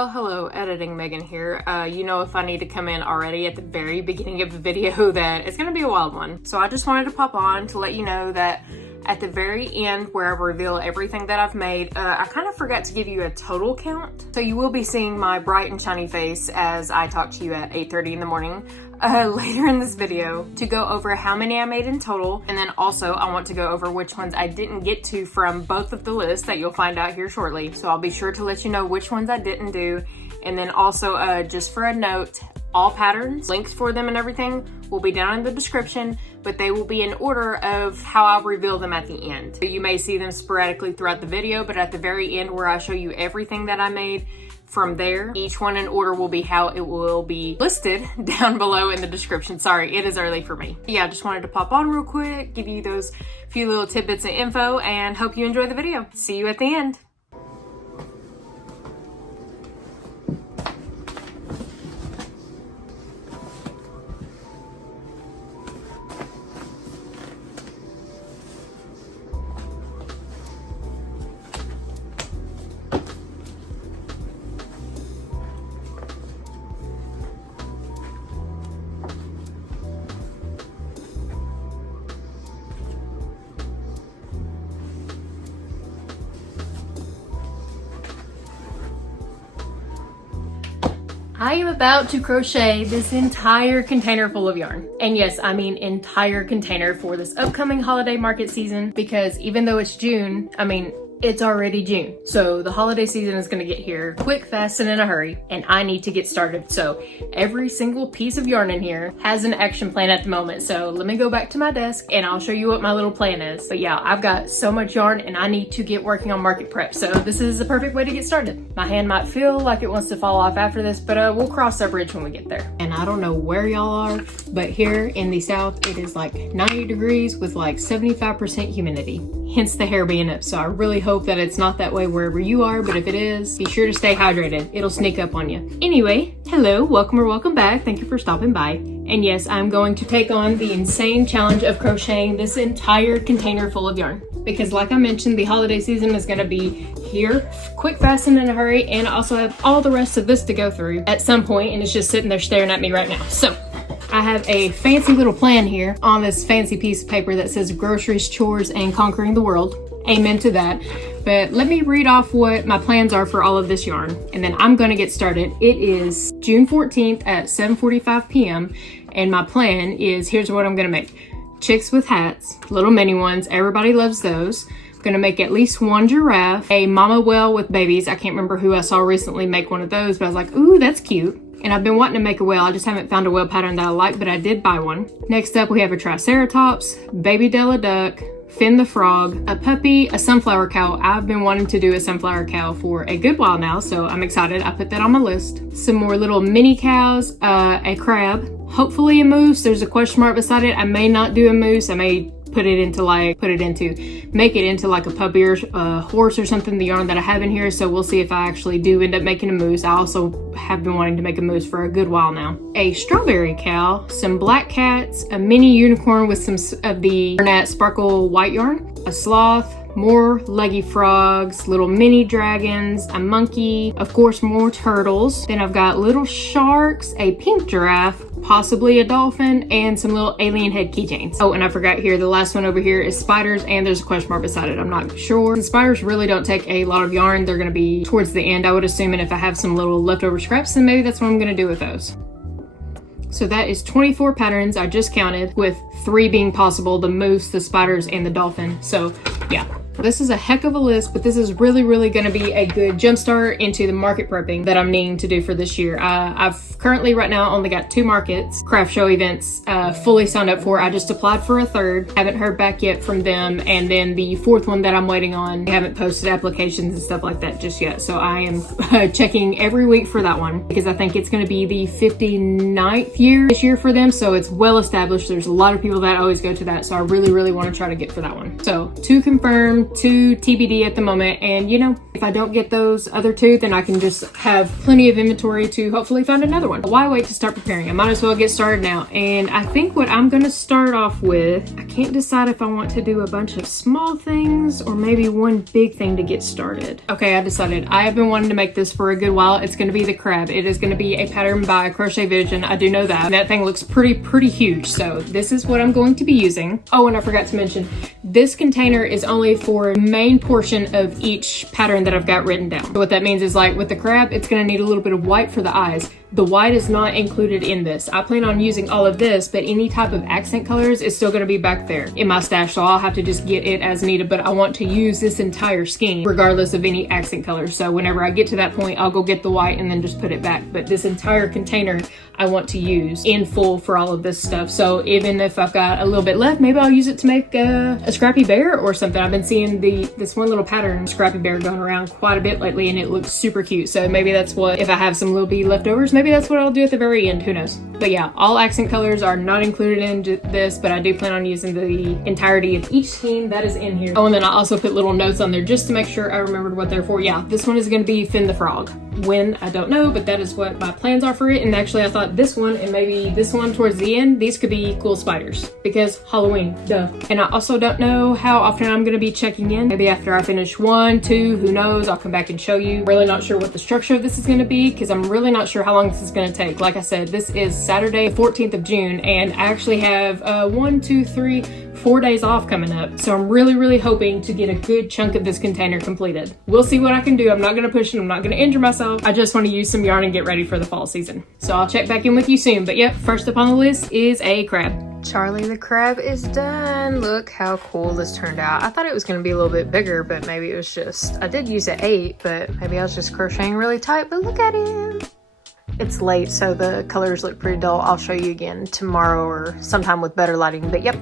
Well, hello, editing Megan here. You know, if I need to come in already at the very beginning of the video that it's gonna be a wild one. So I just wanted to pop on to let you know that at the very end where I reveal everything that I've made, I kind of forgot to give you a total count. So you will be seeing my bright and shiny face as I talk to you at 8:30 in the morning later in this video to go over how many I made in total. And then also I want to go over which ones I didn't get to from both of the lists that you'll find out here shortly. So I'll be sure to let you know which ones I didn't do. And then also just for a note, all patterns, links for them and everything will be down in the description, but they will be in order of how I'll reveal them at the end. So you may see them sporadically throughout the video, but at the very end where I show you everything that I made, from there, each one in order will be how it will be listed down below in the description. Sorry, it is early for me. Yeah, I just wanted to pop on real quick, give you those few little tidbits of info, and hope you enjoy the video. See you at the end. I am about to crochet this entire container full of yarn. And yes, I mean entire container for this upcoming holiday market season, because even though it's June, it's already June. So the holiday season is gonna get here quick, fast, and in a hurry, and I need to get started. So every single piece of yarn in here has an action plan at the moment. So let me go back to my desk and I'll show you what my little plan is. But yeah, I've got so much yarn and I need to get working on market prep. So this is the perfect way to get started. My hand might feel like it wants to fall off after this, but we'll cross that bridge when we get there. And I don't know where y'all are, but here in the South, it is like 90 degrees with like 75% humidity, hence the hair being up. So I really hope that it's not that way wherever you are, but if it is, be sure to stay hydrated. It'll sneak up on you. Anyway, hello, welcome or welcome back. Thank you for stopping by. And yes, I'm going to take on the insane challenge of crocheting this entire container full of yarn. Because like I mentioned, the holiday season is gonna be here, quick, fast, and in a hurry, and I also have all the rest of this to go through at some point, and it's just sitting there staring at me right now. So I have a fancy little plan here on this fancy piece of paper that says groceries, chores, and conquering the world. Amen to that. But let me read off what my plans are for all of this yarn, and then I'm gonna get started. It is June 14th at 7:45 p.m. and my plan is, here's what I'm gonna make. Chicks with hats, little mini ones, everybody loves those. I'm gonna make at least one giraffe, a mama whale with babies. I can't remember who I saw recently make one of those, but I was like, ooh, that's cute. And I've been wanting to make a whale. I just haven't found a whale pattern that I like, but I did buy one. Next up, we have a triceratops, baby Della duck, Finn the frog, a puppy, a sunflower cow. I've been wanting to do a sunflower cow for a good while now, so I'm excited. I put that on my list. Some more little mini cows, a crab, hopefully a moose. There's a question mark beside it. I may not do a moose. I may make it into like a puppy or a horse or something, the yarn that I have in here. So we'll see if I actually do end up making a moose. I also have been wanting to make a moose for a good while now. A strawberry cow, some black cats, a mini unicorn with some of the Bernat sparkle white yarn, a sloth, more leggy frogs, little mini dragons, a monkey, of course more turtles. Then I've got little sharks, a pink giraffe, possibly a dolphin, and some little alien head keychains. Oh, and I forgot here, the last one over here is spiders, and there's a question mark beside it. I'm not sure. The spiders really don't take a lot of yarn. They're gonna be towards the end, I would assume, and if I have some little leftover scraps, then maybe that's what I'm gonna do with those. So that is 24 patterns I just counted, with 3 being possible, the moose, the spiders, and the dolphin. So yeah, this is a heck of a list, but this is really gonna be a good jumpstart into the market prepping that I'm needing to do for this year. I've currently right now only got 2 markets, craft show events, fully signed up for. I just applied for a 3rd, haven't heard back yet from them, and then the 4th one that I'm waiting on, they haven't posted applications and stuff like that just yet. So I am checking every week for that one, because I think it's gonna be the 59th year this year for them, so it's well established. There's a lot of people that always go to that, so I really want to try to get for that one. So 2 confirmed, 1, 2 TBD at the moment. And you know, if I don't get those other 2, then I can just have plenty of inventory to hopefully find another one. Why wait to start preparing? I might as well get started now. And I think what I'm gonna start off with, I can't decide if I want to do a bunch of small things or maybe one big thing to get started. Okay, I decided. I have been wanting to make this for a good while. It's gonna be the crab. It is gonna be a pattern by Crochet Vision. I do know that. And that thing looks pretty huge. So this is what I'm going to be using. Oh, and I forgot to mention, this container is only for the main portion of each pattern that I've got written down. So what that means is, like with the crab, it's gonna need a little bit of white for the eyes. The white is not included in this. I plan on using all of this, but any type of accent colors is still gonna be back there in my stash, so I'll have to just get it as needed, but I want to use this entire skein regardless of any accent colors. So whenever I get to that point, I'll go get the white and then just put it back. But this entire container I want to use in full for all of this stuff. So even if I've got a little bit left, maybe I'll use it to make a Scrappy Bear or something. I've been seeing this one little pattern Scrappy Bear going around quite a bit lately, and it looks super cute. So maybe that's what, if I have some little bee leftovers, maybe that's what I'll do at the very end, who knows. But yeah, all accent colors are not included in this, but I do plan on using the entirety of each skein that is in here. Oh, and then I also put little notes on there just to make sure I remembered what they're for. Yeah, this one is going to be Finn the Frog. When, I don't know, but that is what my plans are for it. And actually I thought this one and maybe this one towards the end, these could be cool spiders because Halloween, duh. And I also don't know how often I'm going to be checking in. Maybe after I finish 1, 2, who knows, I'll come back and show you. Really not sure what the structure of this is going to be because I'm really not sure how long this is going to take. Like I said, this is Saturday 14th of June and I actually have 1, 2, 3, 4 days off coming up. So I'm really hoping to get a good chunk of this container completed. We'll see what I can do. I'm not going to push it. I'm not going to injure myself. I just want to use some yarn and get ready for the fall season. So I'll check back in with you soon. But yep, first up on the list is a crab. Charlie the crab is done. Look how cool this turned out. I thought it was going to be a little bit bigger, but maybe it was just, I did use an 8, but maybe I was just crocheting really tight, but look at him. It's late, so the colors look pretty dull. I'll show you again tomorrow or sometime with better lighting, but yep.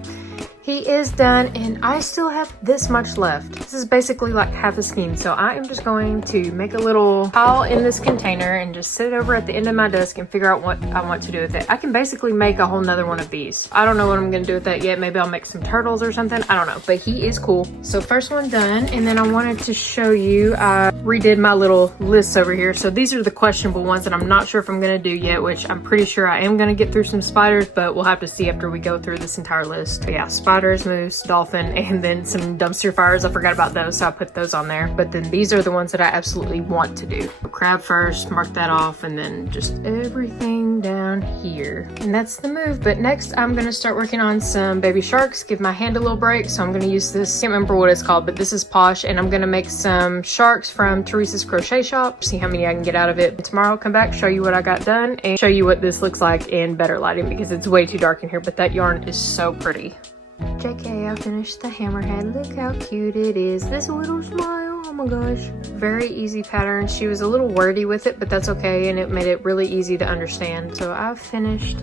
He is done and I still have this much left. This is basically like half a skein. So I am just going to make a little pile in this container and just sit it over at the end of my desk and figure out what I want to do with it. I can basically make a whole nother one of these. I don't know what I'm gonna do with that yet. Maybe I'll make some turtles or something. I don't know, but he is cool. So first one done. And then I wanted to show you, I redid my little lists over here. So these are the questionable ones that I'm not sure if I'm gonna do yet, which I'm pretty sure I am gonna get through some spiders, but we'll have to see after we go through this entire list. But yeah, spiders, moose, dolphin, and then some dumpster fires. I forgot about those, so I put those on there. But then these are the ones that I absolutely want to do. Crab first, mark that off, and then just everything down here. And that's the move. But next, I'm gonna start working on some baby sharks, give my hand a little break. So I'm gonna use this, can't remember what it's called, but this is Posh, and I'm gonna make some sharks from Teresa's Crochet Shop, see how many I can get out of it. Tomorrow I'll come back, show you what I got done, and show you what this looks like in better lighting because it's way too dark in here, but that yarn is so pretty. JK, I finished the hammerhead. Look how cute it is. This little smile, oh my gosh. Very easy pattern. She was a little wordy with it, but that's okay, and it made it really easy to understand. So I've finished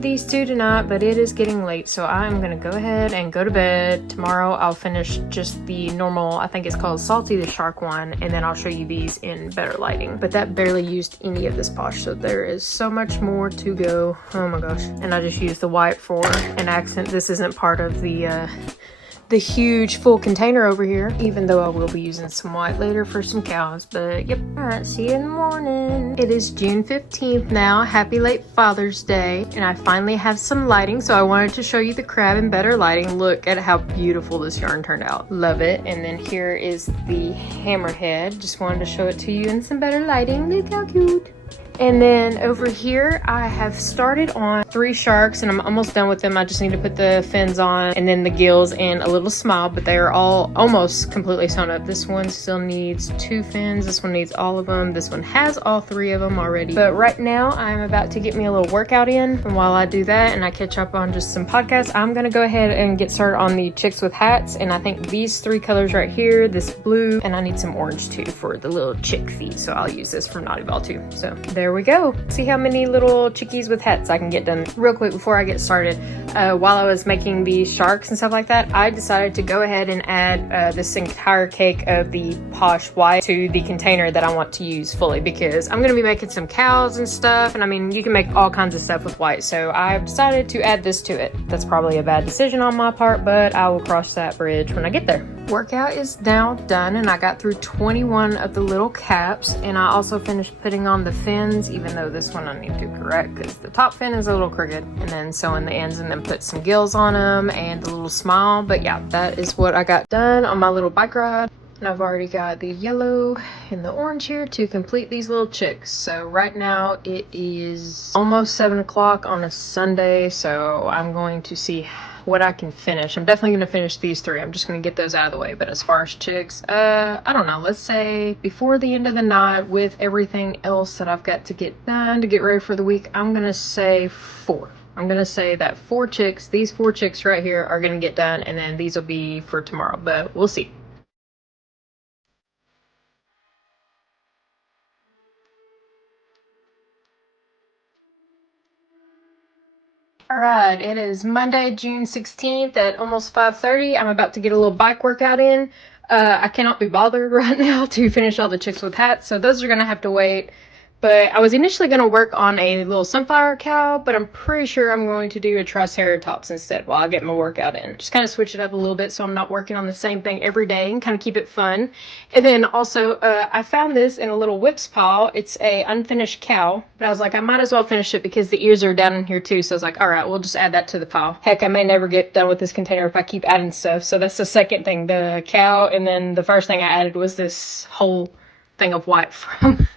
these 2 tonight, but it is getting late, so I'm gonna go ahead and go to bed. Tomorrow I'll finish just the normal, I think it's called Salty the Shark one, and then I'll show you these in better lighting. But that barely used any of this Posh, so there is so much more to go. Oh my gosh. And I just used the white for an accent. This isn't part of the huge full container over here, even though I will be using some white later for some cows. But yep, all right, see you in the morning. It is June 15th now. Happy late Father's Day, and I finally have some lighting, so I wanted to show you the crab in better lighting. Look at how beautiful this yarn turned out. Love it. And then here is the hammerhead. Just wanted to show it to you in some better lighting. Look how cute. And then over here, I have started on 3 sharks and I'm almost done with them. I just need to put the fins on and then the gills and a little smile, but they are all almost completely sewn up. This one still needs 2 fins. This one needs all of them. This one has all 3 of them already. But right now, I'm about to get me a little workout in. And while I do that and I catch up on just some podcasts, I'm gonna go ahead and get started on the chicks with hats. And I think these 3 colors right here, this blue, and I need some orange too for the little chick feet. So I'll use this for Naughty Ball too. So there there we go. See how many little chickies with hats I can get done. Real quick before I get started, while I was making these sharks and stuff like that, I decided to go ahead and add this entire cake of the Posh White to the container that I want to use fully, because I'm going to be making some cows and stuff, and I mean, you can make all kinds of stuff with white, so I've decided to add this to it. That's probably a bad decision on my part, but I will cross that bridge when I get there. Workout is now done, and I got through 21 of the little caps, and I also finished putting on the fins, even though this one I need to correct because the top fin is a little crooked, and then sewing the ends and then put some gills on them and the little smile. But yeah, that is what I got done on my little bike ride. And I've already got the yellow and the orange here to complete these little chicks. So right now it is almost 7 o'clock on a Sunday, so I'm going to see what I can finish. I'm definitely going to finish these 3. I'm just going to get those out of the way. But as far as chicks, I don't know, let's say before the end of the night, with everything else that I've got to get done to get ready for the week, I'm going to say 4. I'm going to say that 4 chicks, these 4 chicks right here are going to get done, and then these will be for tomorrow, but we'll see. All right, it is Monday, June 16th at almost 5:30. I'm about to get a little bike workout in. I cannot be bothered right now to finish all the chicks with hats, so those are going to have to wait. But I was initially going to work on a little sunflower cow, but I'm pretty sure I'm going to do a triceratops instead while I get my workout in. Just kind of switch it up a little bit so I'm not working on the same thing every day and kind of keep it fun. And then also, I found this in a little whips pile. It's a unfinished cow, but I was like, I might as well finish it because the ears are down in here too. So I was like, all right, we'll just add that to the pile. Heck, I may never get done with this container if I keep adding stuff. So that's the second thing, the cow. And then the first thing I added was this whole thing of white from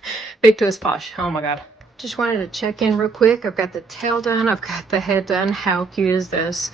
Big to his Posh. Oh my god. Just wanted to check in real quick. I've got the tail done. I've got the head done. How cute is this?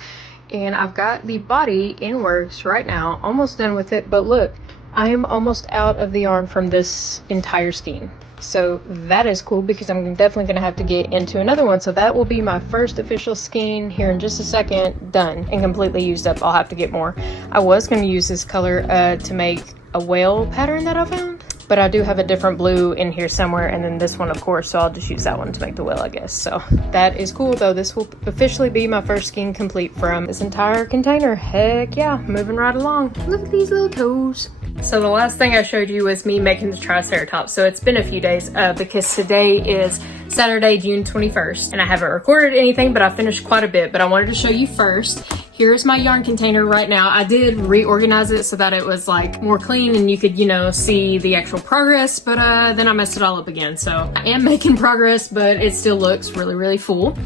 And I've got the body in works right now. Almost done with it. But look, I am almost out of the yarn from this entire skein. So that is cool because I'm definitely going to have to get into another one. So that will be my first official skein here in just a second. Done and completely used up. I'll have to get more. I was going to use this color to make a whale pattern that I found, but I do have a different blue in here somewhere, and then this one, of course, so I'll just use that one to make the whale, I guess. So that is cool, though. This will officially be my first skein complete from this entire container. Heck yeah, moving right along. Look at these little toes. So the last thing I showed you was me making the triceratops. So it's been a few days because today is Saturday, June 21st, and I haven't recorded anything, but I finished quite a bit. But I wanted to show you first. Here's my yarn container right now. I did reorganize it so that it was like more clean and you could, you know, see the actual progress, but then I messed it all up again. So I am making progress, but it still looks really, really full.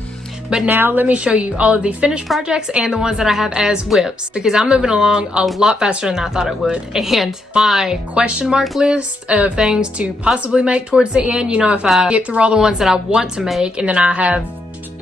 But now let me show you all of the finished projects and the ones that I have as whips, because I'm moving along a lot faster than I thought it would. And my question mark list of things to possibly make towards the end, you know, if I get through all the ones that I want to make and then I have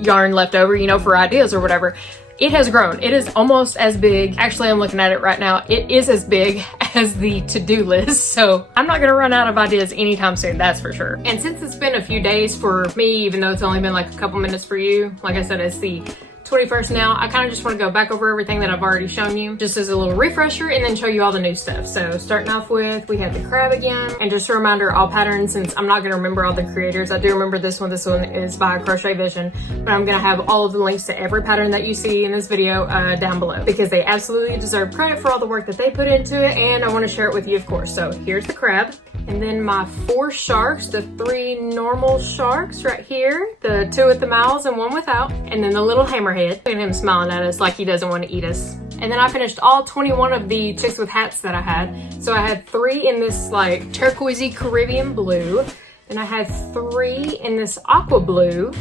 yarn left over, you know, for ideas or whatever, it has grown. It is almost as big. Actually, I'm looking at it right now. It is as big as the to-do list. So I'm not gonna run out of ideas anytime soon, that's for sure. And since it's been a few days for me, even though it's only been like a couple minutes for you, like I said, it's the 21st now, I kind of just want to go back over everything that I've already shown you just as a little refresher and then show you all the new stuff. So starting off with, we have the crab again, and just a reminder, all patterns, since I'm not going to remember all the creators, I do remember this one is by Crochet Vision, but I'm going to have all of the links to every pattern that you see in this video down below, because they absolutely deserve credit for all the work that they put into it, and I want to share it with you, of course. So here's the crab. And then my 4 sharks, the 3 normal sharks right here, the 2 with the mouths and 1 without, and then the little hammerhead. Look at him smiling at us like he doesn't want to eat us. And then I finished all 21 of the chicks with hats that I had. So I had 3 in this like turquoisey Caribbean blue, and I had 3 in this aqua blue,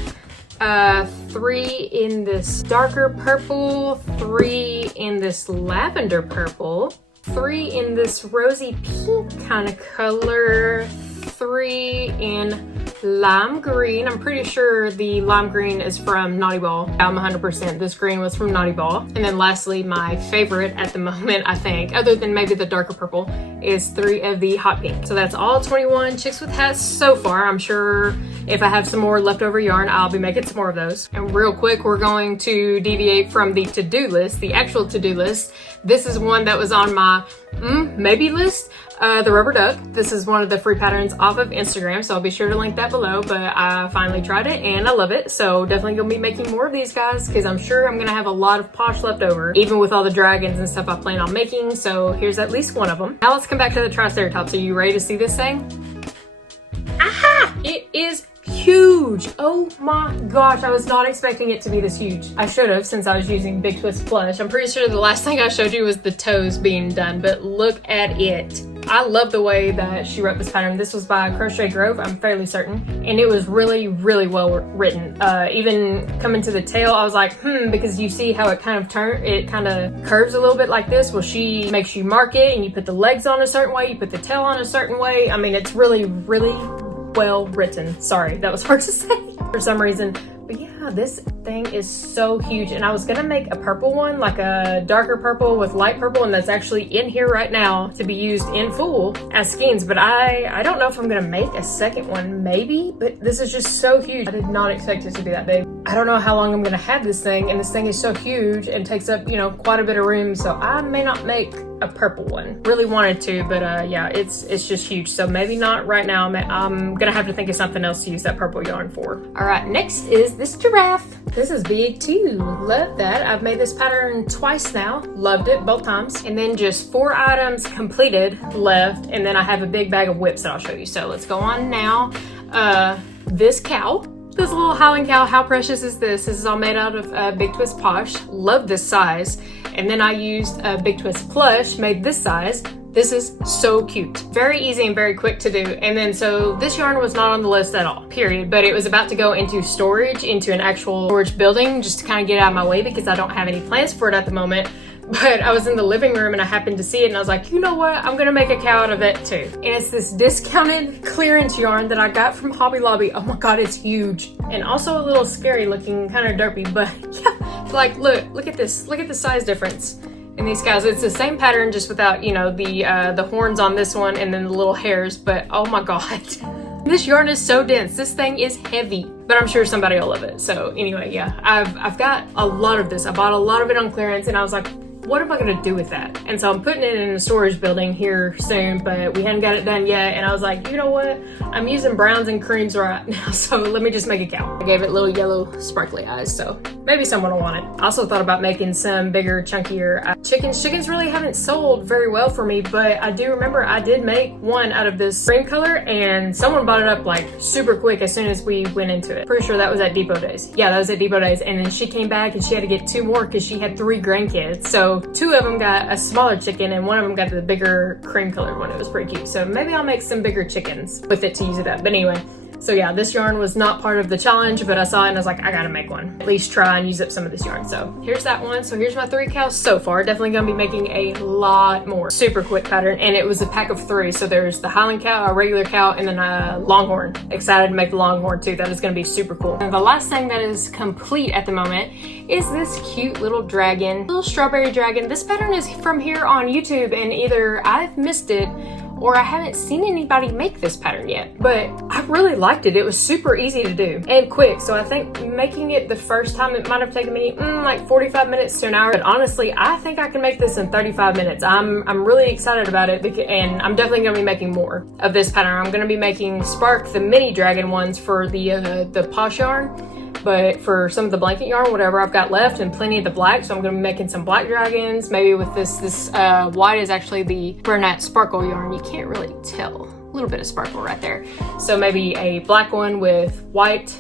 3 in this darker purple, 3 in this lavender purple, 3 in this rosy pink kind of color, 3 in lime green. I'm pretty sure the lime green is from Naughty Ball. I'm 100%. This green was from Naughty Ball. And then lastly, my favorite at the moment, I think, other than maybe the darker purple, is 3 of the hot pink. So that's all 21 chicks with hats so far. I'm sure if I have some more leftover yarn, I'll be making some more of those. And real quick, we're going to deviate from the to-do list, the actual to-do list. This is one that was on my maybe list, the rubber duck. This is one of the free patterns off of Instagram, so I'll be sure to link that below, but I finally tried it and I love it. So definitely gonna be making more of these guys because I'm sure I'm gonna have a lot of posh left over, even with all the dragons and stuff I plan on making. So here's at least one of them. Now let's come back to the Triceratops. Are you ready to see this thing? Aha! It is huge. Oh my gosh, I was not expecting it to be this huge. I should have, since I was using Big Twist Plush. I'm pretty sure the last thing I showed you was the toes being done, but look at it. I love the way that she wrote this pattern. This was by Crochet Grove, I'm fairly certain, and it was really, really well written. Even coming to the tail, I was like, because you see how it kind of curves a little bit like this. Well, she makes you mark it, and you put the legs on a certain way, you put the tail on a certain way. I mean, it's really, really well written. Sorry, that was hard to say for some reason. But yeah, this thing is so huge. And I was gonna make a purple one, like a darker purple with light purple, and that's actually in here right now to be used in full as skeins. But I don't know if I'm gonna make a second one, maybe, but this is just so huge. I did not expect it to be that big. I don't know how long I'm gonna have this thing, and this thing is so huge and takes up, you know, quite a bit of room. So I may not make a purple one. Really wanted to, but yeah, it's just huge. So maybe not right now. I'm gonna have to think of something else to use that purple yarn for. All right, next is this giraffe. This is big too. Love that. I've made this pattern twice now. Loved it both times. And then just 4 items completed left. And then I have a big bag of whips that I'll show you. So let's go on now. This cow. This little Highland cow, how precious is this? This is all made out of Big Twist Posh. Love this size. And then I used Big Twist Plush, made this size. This is so cute. Very easy and very quick to do. And then so this yarn was not on the list at all, period. But it was about to go into storage, into an actual storage building, just to kind of get out of my way because I don't have any plans for it at the moment. But I was in the living room and I happened to see it and I was like, you know what? I'm gonna make a cow out of it too. And it's this discounted clearance yarn that I got from Hobby Lobby. Oh my God, it's huge. And also a little scary looking, kind of derpy, but yeah, like look at this. Look at the size difference in these cows. It's the same pattern, just without, you know, the horns on this one and then the little hairs, but oh my God. This yarn is so dense. This thing is heavy, but I'm sure somebody will love it. So anyway, yeah, I've got a lot of this. I bought a lot of it on clearance and I was like, what am I gonna do with that? And so I'm putting it in a storage building here soon, but we hadn't got it done yet. And I was like, you know what? I'm using browns and creams right now, so let me just make a cow. I gave it little yellow sparkly eyes, so maybe someone will want it. I also thought about making some bigger, chunkier chickens. Chickens really haven't sold very well for me, but I do remember I did make one out of this cream color and someone bought it up like super quick as soon as we went into it. Pretty sure that was at Depot Days. Yeah, that was at Depot Days. And then she came back and she had to get 2 more because she had 3 grandkids. So 2 of them got a smaller chicken and 1 of them got the bigger cream colored one. It was pretty cute. So maybe I'll make some bigger chickens with it to use it up. But anyway, so yeah, this yarn was not part of the challenge, but I saw it and I was like, I gotta make one. At least try and use up some of this yarn. So here's that one. So here's my 3 cows so far. Definitely gonna be making a lot more. Super quick pattern, and it was a pack of 3. So there's the Highland cow, a regular cow, and then a longhorn. Excited to make the longhorn too. That is gonna be super cool. And the last thing that is complete at the moment is this cute little dragon, little strawberry dragon. This pattern is from here on YouTube, and either I've missed it or I haven't seen anybody make this pattern yet, but I really liked it. It was super easy to do and quick. So I think making it the first time, it might have taken me like 45 minutes to an hour. But honestly, I think I can make this in 35 minutes. I'm really excited about it and I'm definitely gonna be making more of this pattern. I'm gonna be making Spark, the mini dragon ones for the Posh yarn. But for some of the blanket yarn, whatever I've got left, and plenty of the black, so I'm gonna be making some black dragons. Maybe with this white is actually the Bernat Sparkle yarn. You can't really tell. A little bit of sparkle right there. So maybe a black one with white,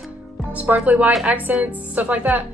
sparkly white accents, stuff like that.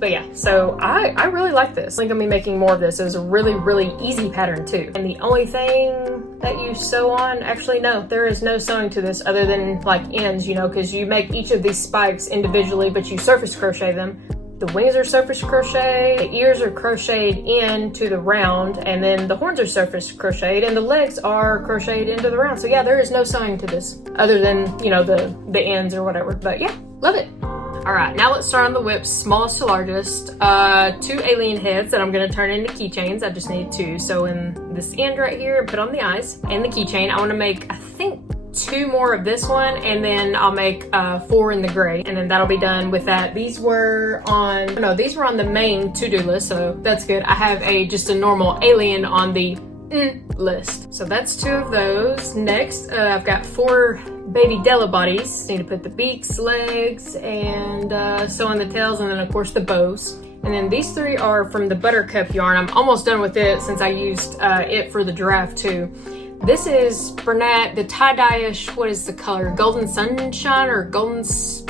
But yeah, so I really like this. I think I'm gonna be making more of this. It was a really, really easy pattern too. And the only thing that you sew on, actually no, there is no sewing to this other than like ends, you know, because you make each of these spikes individually, but you surface crochet them. The wings are surface crochet, the ears are crocheted into the round, and then the horns are surface crocheted, and the legs are crocheted into the round. So yeah, there is no sewing to this other than, you know, the ends or whatever. But yeah, love it. All right, now let's start on the whips, smallest to largest. 2 alien heads that I'm gonna turn into keychains. I just need 2. So in this end right here, and put on the eyes and the keychain. I wanna make, I think, 2 more of this one, and then I'll make 4 in the gray, and then that'll be done with that. These were on the main to-do list, so that's good. I have just a normal alien on the list. So that's 2 of those. Next, I've got 4 baby Della bodies. Need to put the beaks, legs, and sew on the tails, and then of course the bows. And then these 3 are from the Buttercup yarn. I'm almost done with it since I used it for the giraffe too. This is Bernat, the tie-dye-ish, what is the color? Golden Sunshine or Golden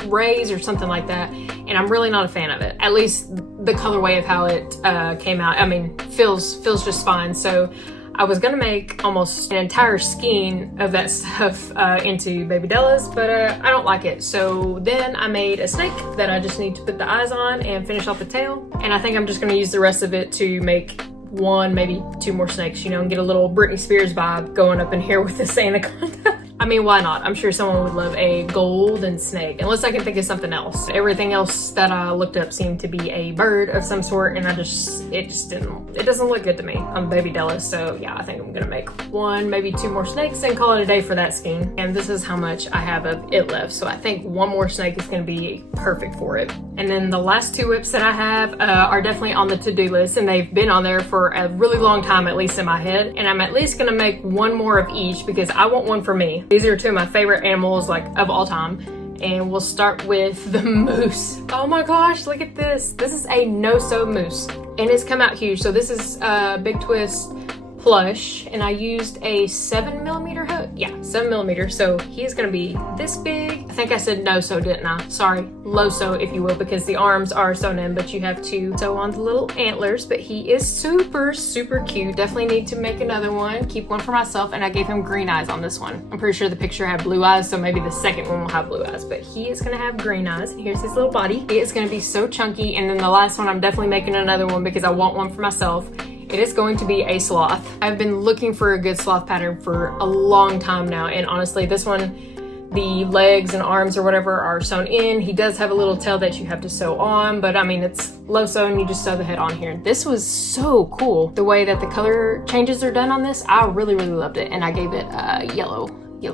Rays or something like that. And I'm really not a fan of it. At least the colorway of how it came out. I mean, feels just fine. So I was gonna make almost an entire skein of that stuff into Baby Della's, but I don't like it. So then I made a snake that I just need to put the eyes on and finish off the tail. And I think I'm just gonna use the rest of it to make 1, maybe 2 more snakes, you know, and get a little Britney Spears vibe going up in here with this anaconda. I mean, why not? I'm sure someone would love a golden snake, unless I can think of something else. Everything else that I looked up seemed to be a bird of some sort, and it doesn't look good to me on Baby Della. So yeah, I think I'm gonna make 1, maybe 2 more snakes and call it a day for that skein. And this is how much I have of it left. So I think 1 more snake is gonna be perfect for it. And then the last 2 whips that I have are definitely on the to-do list, and they've been on there for a really long time, at least in my head. And I'm at least gonna make 1 more of each because I want 1 for me. These are 2 of my favorite animals, like, of all time. And we'll start with the moose. Oh my gosh, look at this. This is a no-sew moose, and it's come out huge. So this is Big Twist plush, and I used a 7mm hook. Yeah, 7mm. So he's gonna be this big. I think I said no-sew, didn't I? Sorry, low-sew, if you will, because the arms are sewn in, but you have to sew on the little antlers. But he is super, super cute. Definitely need to make another one. Keep 1 for myself, and I gave him green eyes on this one. I'm pretty sure the picture had blue eyes, so maybe the second one will have blue eyes, but he is gonna have green eyes. Here's his little body. He is gonna be so chunky, and then the last one, I'm definitely making another one because I want 1 for myself. It is going to be a sloth. I've been looking for a good sloth pattern for a long time now, and honestly, this one, the legs and arms or whatever are sewn in. He does have a little tail that you have to sew on, but I mean, it's low sew and you just sew the head on here. This was so cool. The way that the color changes are done on this, I really, really loved it, and I gave it yellow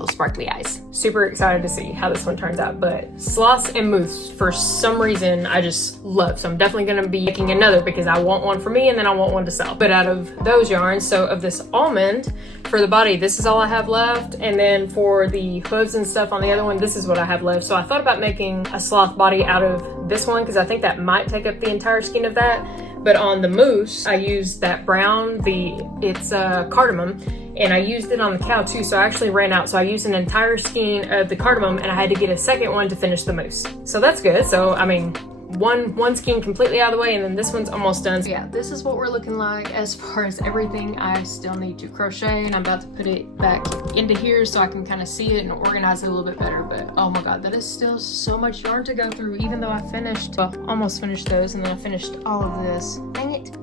sparkly eyes. Super excited to see how this one turns out. But sloths and moose, for some reason, I just love. So I'm definitely gonna be making another because I want 1 for me and then I want 1 to sell. But out of those yarns, so of this almond, for the body, this is all I have left. And then for the hooves and stuff on the other one, this is what I have left. So I thought about making a sloth body out of this one because I think that might take up the entire skein of that. But on the moose, I used that brown, it's cardamom, and I used it on the cow too, so I actually ran out. So I used an entire skein of the cardamom, and I had to get a second one to finish the moose. So that's good. So, I mean, one skein completely out of the way, and then this one's almost done. So yeah, this is what we're looking like as far as everything. I still need to crochet, and I'm about to put it back into here so I can kind of see it and organize it a little bit better. But oh my god, that is still so much yarn to go through, even though I finished, well, almost finished those, and then I finished all of this. Dang it.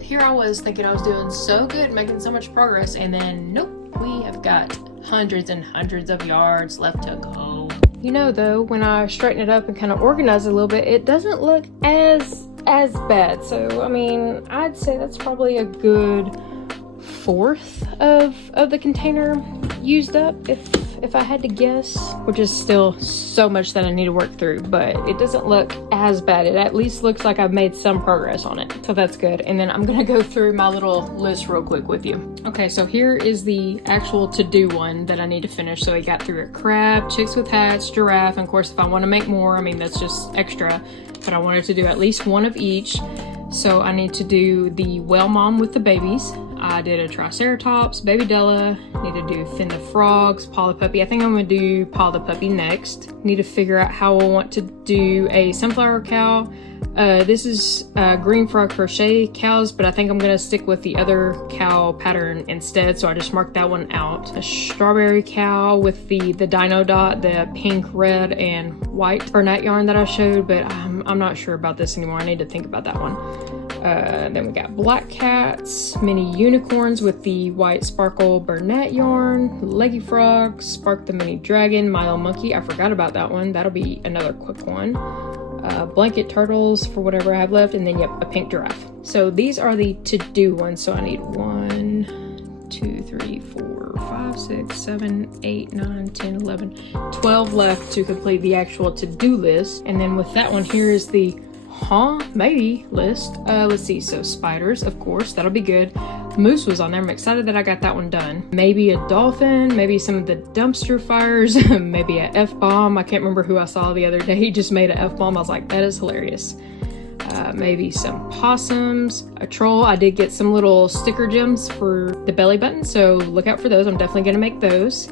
Here I was thinking I was doing so good, making so much progress, and then nope, we have got hundreds and hundreds of yards left to go. You know, though, when I straighten it up and kind of organize it a little bit, it doesn't look as bad. So I mean, I'd say that's probably a good 1/4 of the container used up, if I had to guess, which is still so much that I need to work through, but it doesn't look as bad. It at least looks like I've made some progress on it, so that's good. And then I'm gonna go through my little list real quick with you. Okay, so here is the actual to-do one that I need to finish. So I got through a crab, chicks with hats, giraffe, and of course if I want to make more, I mean, that's just extra, but I wanted to do at least 1 of each. So I need to do the whale mom with the babies. I did a Triceratops, Baby Della, need to do Finn the Frogs, Paw the Puppy. I think I'm gonna do Paw the Puppy next. Need to figure out how I want to do a sunflower cow. This is green frog crochet cows, but I think I'm gonna stick with the other cow pattern instead, so I just marked that one out. A strawberry cow with the dino dot, the pink, red, and white Bernat yarn that I showed, but I'm not sure about this anymore. I need to think about that one. Then we got black cats, mini unicorns with the white sparkle Bernat yarn, leggy frogs, Spark the mini dragon, Milo monkey. I forgot about that one. That'll be another quick one. Blanket turtles for whatever I have left, and then yep, a pink giraffe. So these are the to-do ones. So I need 1, 2, 3, 4, 5, 6, 7, 8, 9, 10, 11, 12 left to complete the actual to-do list. And then with that one, here is the maybe list. Let's see, so spiders, of course, that'll be good. moose was on there. I'm excited that I got that one done. Maybe a dolphin, maybe some of the dumpster fires, maybe a F-bomb. I can't remember who I saw the other day. He just made a F-bomb. I was like, that is hilarious. Maybe some possums, a troll. I did get some little sticker gems for the belly button, so look out for those. I'm definitely gonna make those.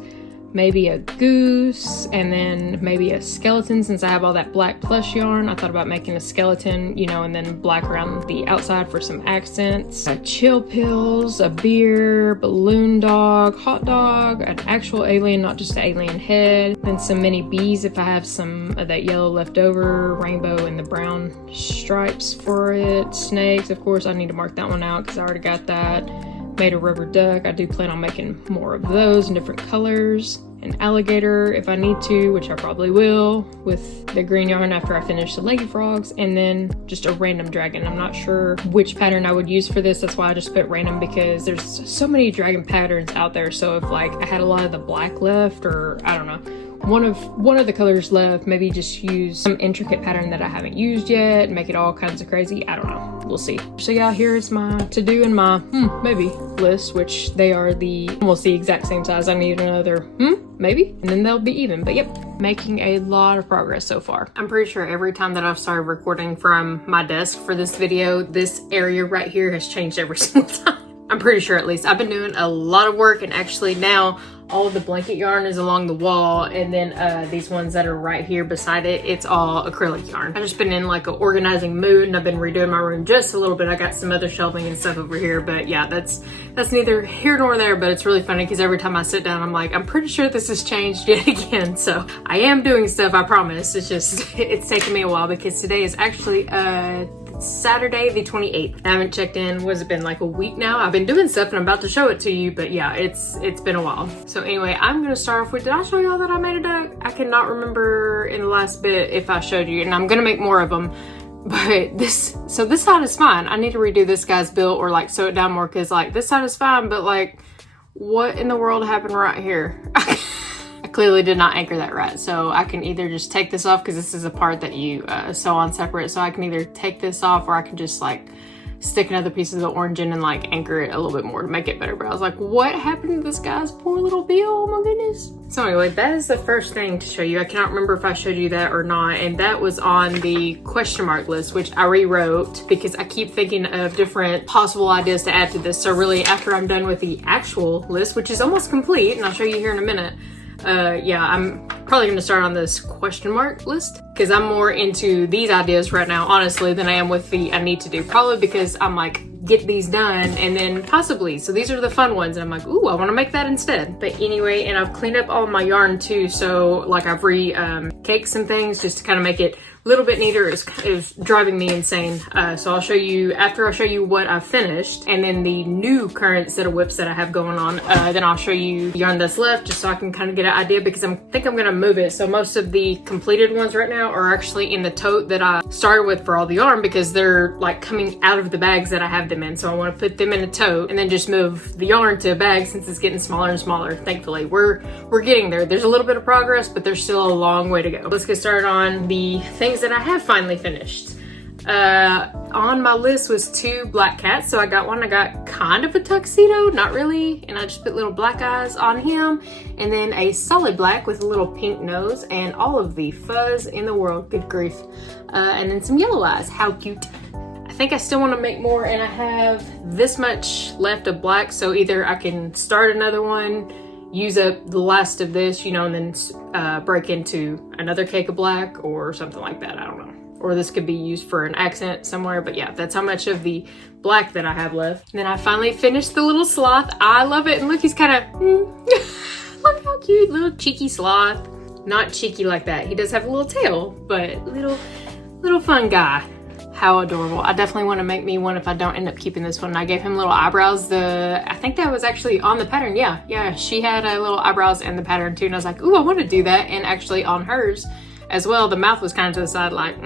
Maybe a goose, and then maybe a skeleton. Since I have all that black plush yarn, I thought about making a skeleton, you know, and then black around the outside for some accents. Chill pills, a beer, balloon dog, hot dog, an actual alien, not just an alien head. Then some mini bees if I have some of that yellow left over, rainbow and the brown stripes for it. Snakes, of course, I need to mark that one out because I already got that. Made a rubber duck. I do plan on making more of those in different colors. An alligator if I need to, which I probably will, with the green yarn after I finish the leggy frogs. And then just a random dragon. I'm not sure which pattern I would use for this. That's why I just put random, because there's so many dragon patterns out there. So if like I had a lot of the black left, or I don't know, one of the colors left, maybe just use some intricate pattern that I haven't used yet and make it all kinds of crazy. I don't know, we'll see. So yeah, here is my to-do and my maybe list, which they are almost the exact same size. I need another maybe, and then they'll be even. But yep, making a lot of progress so far. I'm pretty sure every time that I've started recording from my desk for this video, this area right here has changed every single time. I'm pretty sure, at least. I've been doing a lot of work, and actually now all of the blanket yarn is along the wall, and then these ones that are right here beside it, it's all acrylic yarn. I've just been in like an organizing mood, and I've been redoing my room just a little bit. I got some other shelving and stuff over here, but yeah, that's neither here nor there. But it's really funny because every time I sit down, I'm like, I'm pretty sure this has changed yet again. So I am doing stuff, I promise. It's just, it's taken me a while because today is actually Saturday the 28th. I haven't checked in. What has it been, like a week now? I've been doing stuff and I'm about to show it to you, but yeah, it's been a while. So anyway, I'm gonna start off with, did I show y'all that I made a duck? I cannot remember in the last bit if I showed you, and I'm gonna make more of them. But this side is fine. I need to redo this guy's bill or like sew it down more, because like this side is fine, but like what in the world happened right here? I clearly did not anchor that right, so I can either just take this off, because this is a part that you sew on separate, so I can either take this off, or I can just like stick another piece of the orange in and like anchor it a little bit more to make it better. But I was like, what happened to this guy's poor little bill? Oh my goodness. So anyway, that is the first thing to show you. I cannot remember if I showed you that or not, and that was on the question mark list, which I rewrote because I keep thinking of different possible ideas to add to this. So really, after I'm done with the actual list, which is almost complete, and I'll show you here in a minute, yeah, I'm probably gonna start on this question mark list, because I'm more into these ideas right now, honestly, than I am with the I need to do. Probably because I'm like, get these done and then possibly, so these are the fun ones, and I'm like, ooh, I want to make that instead. But anyway, and I've cleaned up all my yarn too, so like I've caked some things just to kind of make it a little bit neater. It was driving me insane. So I'll show you, after I'll show you what I've finished, and then the new current set of whips that I have going on, then I'll show you the yarn that's left, just so I can kind of get an idea, because I think I'm gonna move it. So most of the completed ones right now are actually in the tote that I started with for all the yarn, because they're like coming out of the bags that I have them in. So I want to put them in a tote and then just move the yarn to a bag, since it's getting smaller and smaller. Thankfully, we're getting there. There's a little bit of progress, but there's still a long way to go. Let's get started on the things that I have finally finished. On my list was 2 black cats. So I got one, I got kind of a tuxedo, not really, and I just put little black eyes on him, and then a solid black with a little pink nose and all of the fuzz in the world, good grief, and then some yellow eyes. How cute. I think I still want to make more, and I have this much left of black, so either I can start another one, use up the last of this, you know, and then break into another cake of black or something like that. I don't know. Or this could be used for an accent somewhere, but yeah, that's how much of the black that I have left. And then I finally finished the little sloth. I love it, and look, he's kind of, look how cute, little cheeky sloth. Not cheeky like that. He does have a little tail, but little fun guy. How adorable. I definitely want to make me one if I don't end up keeping this one. I gave him little eyebrows. I think that was actually on the pattern. Yeah, she had little eyebrows in the pattern too, and I was like, ooh, I want to do that. And actually on hers as well, the mouth was kind of to the side like,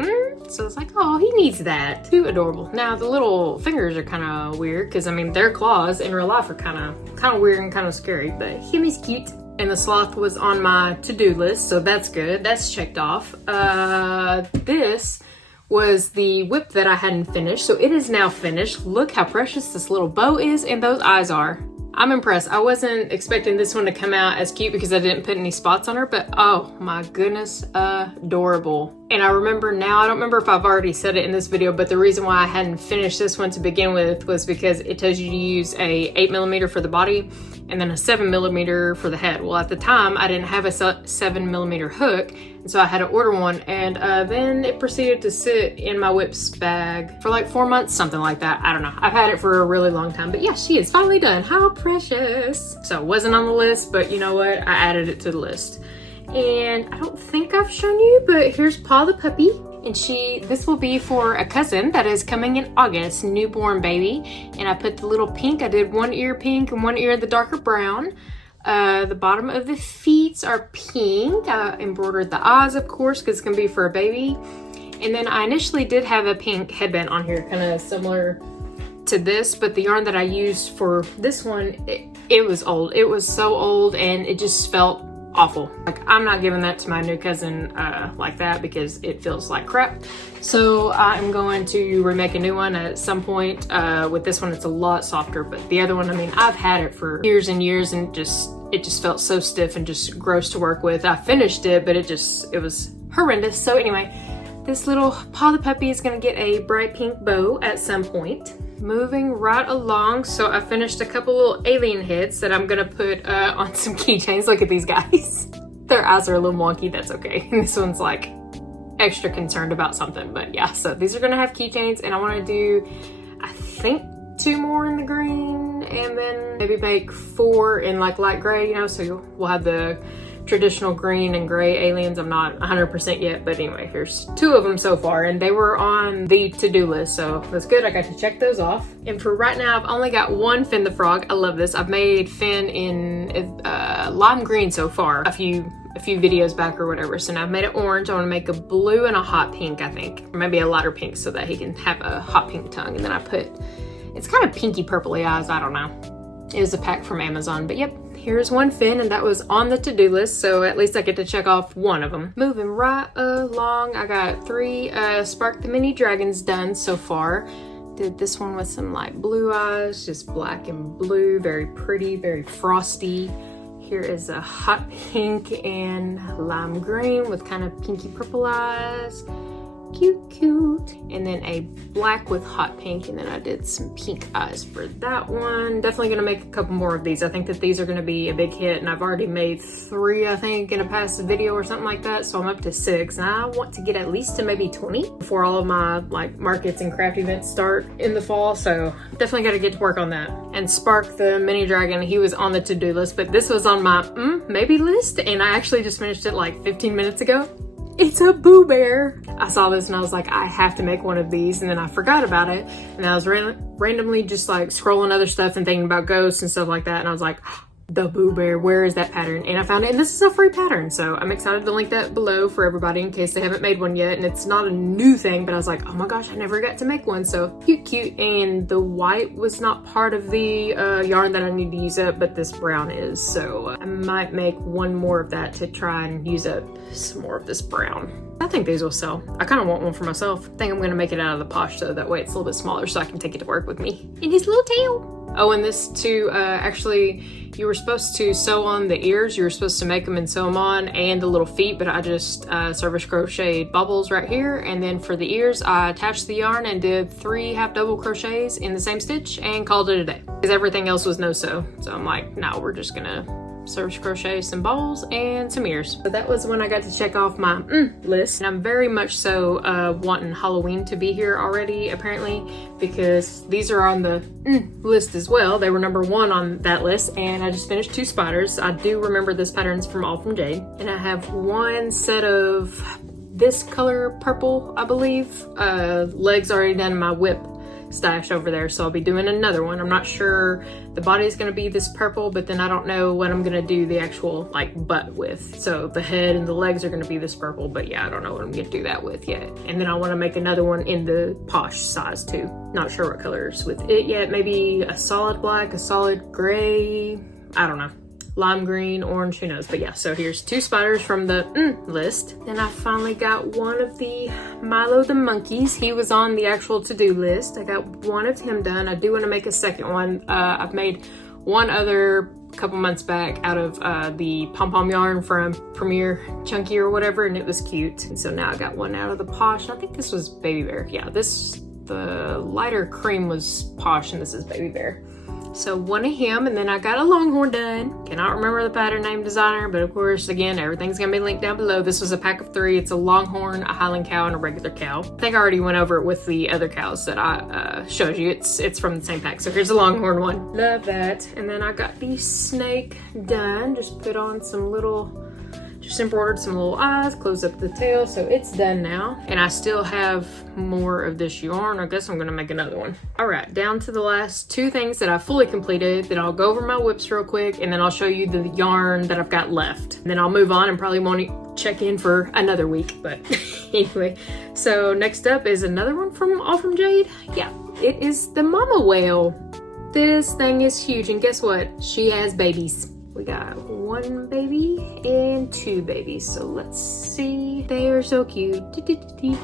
so it's like, oh, he needs that. Too adorable. Now the little fingers are kind of weird, because I mean their claws in real life are kind of weird and kind of scary, but him is cute. And the sloth was on my to-do list, so that's good. That's checked off. This was the whip that I hadn't finished. So it is now finished. Look how precious this little bow is and those eyes are. I'm impressed. I wasn't expecting this one to come out as cute because I didn't put any spots on her, but oh my goodness, adorable. And I remember now, I don't remember if I've already said it in this video, but the reason why I hadn't finished this one to begin with was because it tells you to use a 8mm for the body and then a 7mm for the head. Well, at the time I didn't have a 7mm hook, and so I had to order one, and then it proceeded to sit in my whips bag for like 4 months, something like that. I don't know. I've had it for a really long time, but yeah, she is finally done. How precious. So it wasn't on the list, but you know what? I added it to the list. And I don't think I've shown you, but here's Paw the puppy. And this will be for a cousin that is coming in August, newborn baby. And I put the little pink, I did one ear pink and one ear the darker brown. The bottom of the feet are pink. I embroidered the eyes, of course, because it's gonna be for a baby. And then I initially did have a pink headband on here, kind of similar to this, but the yarn that I used for this one, it was old. It was so old and it just felt awful. Like, I'm not giving that to my new cousin like that because it feels like crap. So I'm going to remake a new one at some point. With this one, it's a lot softer, but the other one, I mean, I've had it for years and years, and it just felt so stiff and just gross to work with. I finished it, but it was horrendous. So anyway, this little Paw the puppy is gonna get a bright pink bow at some point. Moving right along, so I finished a couple little alien heads that I'm gonna put on some keychains. Look at these guys. Their eyes are a little wonky, that's okay. And this one's like extra concerned about something, but yeah, so these are gonna have keychains, and I wanna do, I think, 2 more in the green, and then maybe make 4 in like light gray, you know, so we'll have the traditional green and gray aliens. I'm not 100% yet, but anyway, here's 2 of them so far, and they were on the to-do list, so that's good. I got to check those off. And for right now, I've only got one Finn the Frog. I love this. I've made Finn in lime green so far, a few videos back or whatever. So now I've made it orange. I want to make a blue and a hot pink, I think, or maybe a lighter pink so that he can have a hot pink tongue. And then I put, it's kind of pinky purpley eyes, I don't know. It was a pack from Amazon, but yep, here's one Finn, and that was on the to-do list, so at least I get to check off one of them. Moving right along, I got 3 Spark the Mini Dragons done so far. Did this one with some light blue eyes, just black and blue, very pretty, very frosty. Here is a hot pink and lime green with kind of pinky purple eyes. Cute, cute. And then a black with hot pink, and then I did some pink eyes for that one. Definitely gonna make a couple more of these. I think that these are gonna be a big hit, and I've already made 3, I think, in a past video or something like that, so I'm up to 6, and I want to get at least to maybe 20 before all of my like markets and craft events start in the fall, so definitely gotta get to work on that. And Spark the Mini Dragon, he was on the to-do list, but this was on my maybe list, and I actually just finished it like 15 minutes ago. It's a Boo Bear. I saw this and I was like, I have to make one of these, and then I forgot about it, and I was randomly just like scrolling other stuff and thinking about ghosts and stuff like that, and I was like, the Boo Bear, where is that pattern? And I found it, and this is a free pattern, so I'm excited to link that below for everybody in case they haven't made one yet. And it's not a new thing, but I was like, oh my gosh, I never got to make one, so cute. And the white was not part of the yarn that I need to use up, but this brown is, so I might make one more of that to try and use up some more of this brown. I think these will sell. I kind of want one for myself. I think I'm gonna make it out of the Posh, so that way it's a little bit smaller so I can take it to work with me. And his little tail. Oh, and this too, actually, you were supposed to sew on the ears. You were supposed to make them and sew them on, and the little feet, but I just service crocheted bubbles right here. And then for the ears, I attached the yarn and did 3 half double crochets in the same stitch and called it a day. Because everything else was no sew. So I'm like, no, we're just gonna service crochet some bowls and some ears. So that was when I got to check off my list, and I'm very much so wanting Halloween to be here already, apparently, because these are on the list as well. They were number 1 on that list, and I just finished 2 spiders. I do remember this pattern's from All From Jade, and I have 1 set of this color purple, I believe. Legs already done in my whip stash over there, so I'll be doing another one. I'm not sure the body is going to be this purple, but then I don't know what I'm going to do the actual like butt with. So the head and the legs are going to be this purple, but yeah, I don't know what I'm going to do that with yet. And then I want to make another one in the Posh size too. Not sure what colors with it yet. Maybe a solid black, a solid gray. I don't know. lime green, orange, who knows. But yeah, so here's 2 spiders from the list. Then I finally got one of the Milo the monkeys. He was on the actual to-do list. I got one of him done. I do want to make a second one. I've made one other a couple months back out of the pom-pom yarn from Premier Chunky or whatever, and it was cute. And so now I got one out of the Posh. I think this was Baby Bear. Yeah, the lighter cream was Posh and this is Baby Bear. So one of him, and then I got a Longhorn done. Cannot remember the pattern name designer, but of course, again, everything's gonna be linked down below. This was a pack of 3. It's a Longhorn, a Highland cow, and a regular cow. I think I already went over it with the other cows that I showed you. It's from the same pack. So here's the Longhorn one. Love that. And then I got the snake done. Just put on some little, just embroidered some little eyes, close up the tail, so it's done now. And I still have more of this yarn. I guess I'm gonna make another one. All right, down to the last 2 things that I fully completed. Then I'll go over my whips real quick, and then I'll show you the yarn that I've got left. And then I'll move on and probably won't check in for another week, but anyway. So next up is another one from Jade. Yeah, it is the Mama Whale. This thing is huge, and guess what? She has babies. We got 1 baby and 2 babies. So let's see. They are so cute.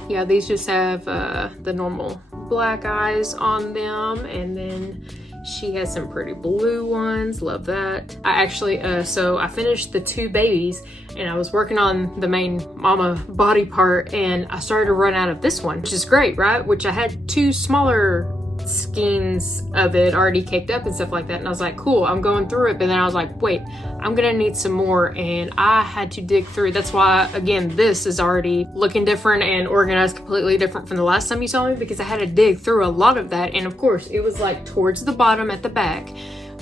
Yeah, these just have the normal black eyes on them. And then she has some pretty blue ones. Love that. I actually, so I finished the 2 babies and I was working on the main mama body part and I started to run out of this one, which is great, right? Which I had 2 smaller skeins of it already caked up and stuff like that, and I was like, cool, I'm going through it. But then I was like, wait, I'm gonna need some more, and I had to dig through. That's why, again, this is already looking different and organized completely different from the last time you saw me, because I had to dig through a lot of that. And of course it was like towards the bottom at the back,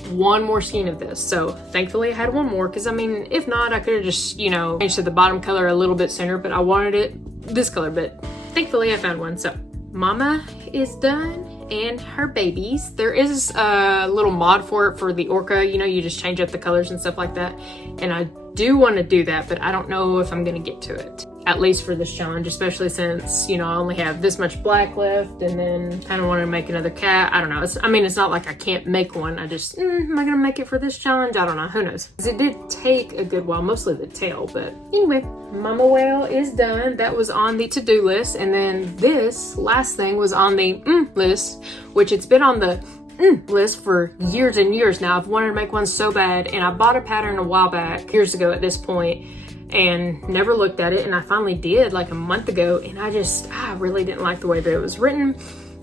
1 more skein of this. So thankfully I had 1 more, because I mean, if not, I could have just, you know, changed to the bottom color a little bit sooner, but I wanted it this color. But thankfully I found one. So Mama is done, and her babies. There is a little mod for it for the Orca, you know, you just change up the colors and stuff like that. And I do want to do that, but I don't know if I'm gonna get to it, at least for this challenge, especially since, you know, I only have this much black left, and then kind of want to make another cat. I don't know. I mean, it's not like I can't make one. I just, am I gonna make it for this challenge? I don't know. Who knows? Because it did take a good while, mostly the tail. But anyway, Mama Whale is done. That was on the to-do list. And then this last thing was on the list, which it's been on the list for years and years now. I've wanted to make one so bad, and I bought a pattern a while back, years ago at this point, and never looked at it. And I finally did like a month ago, and I really didn't like the way that it was written.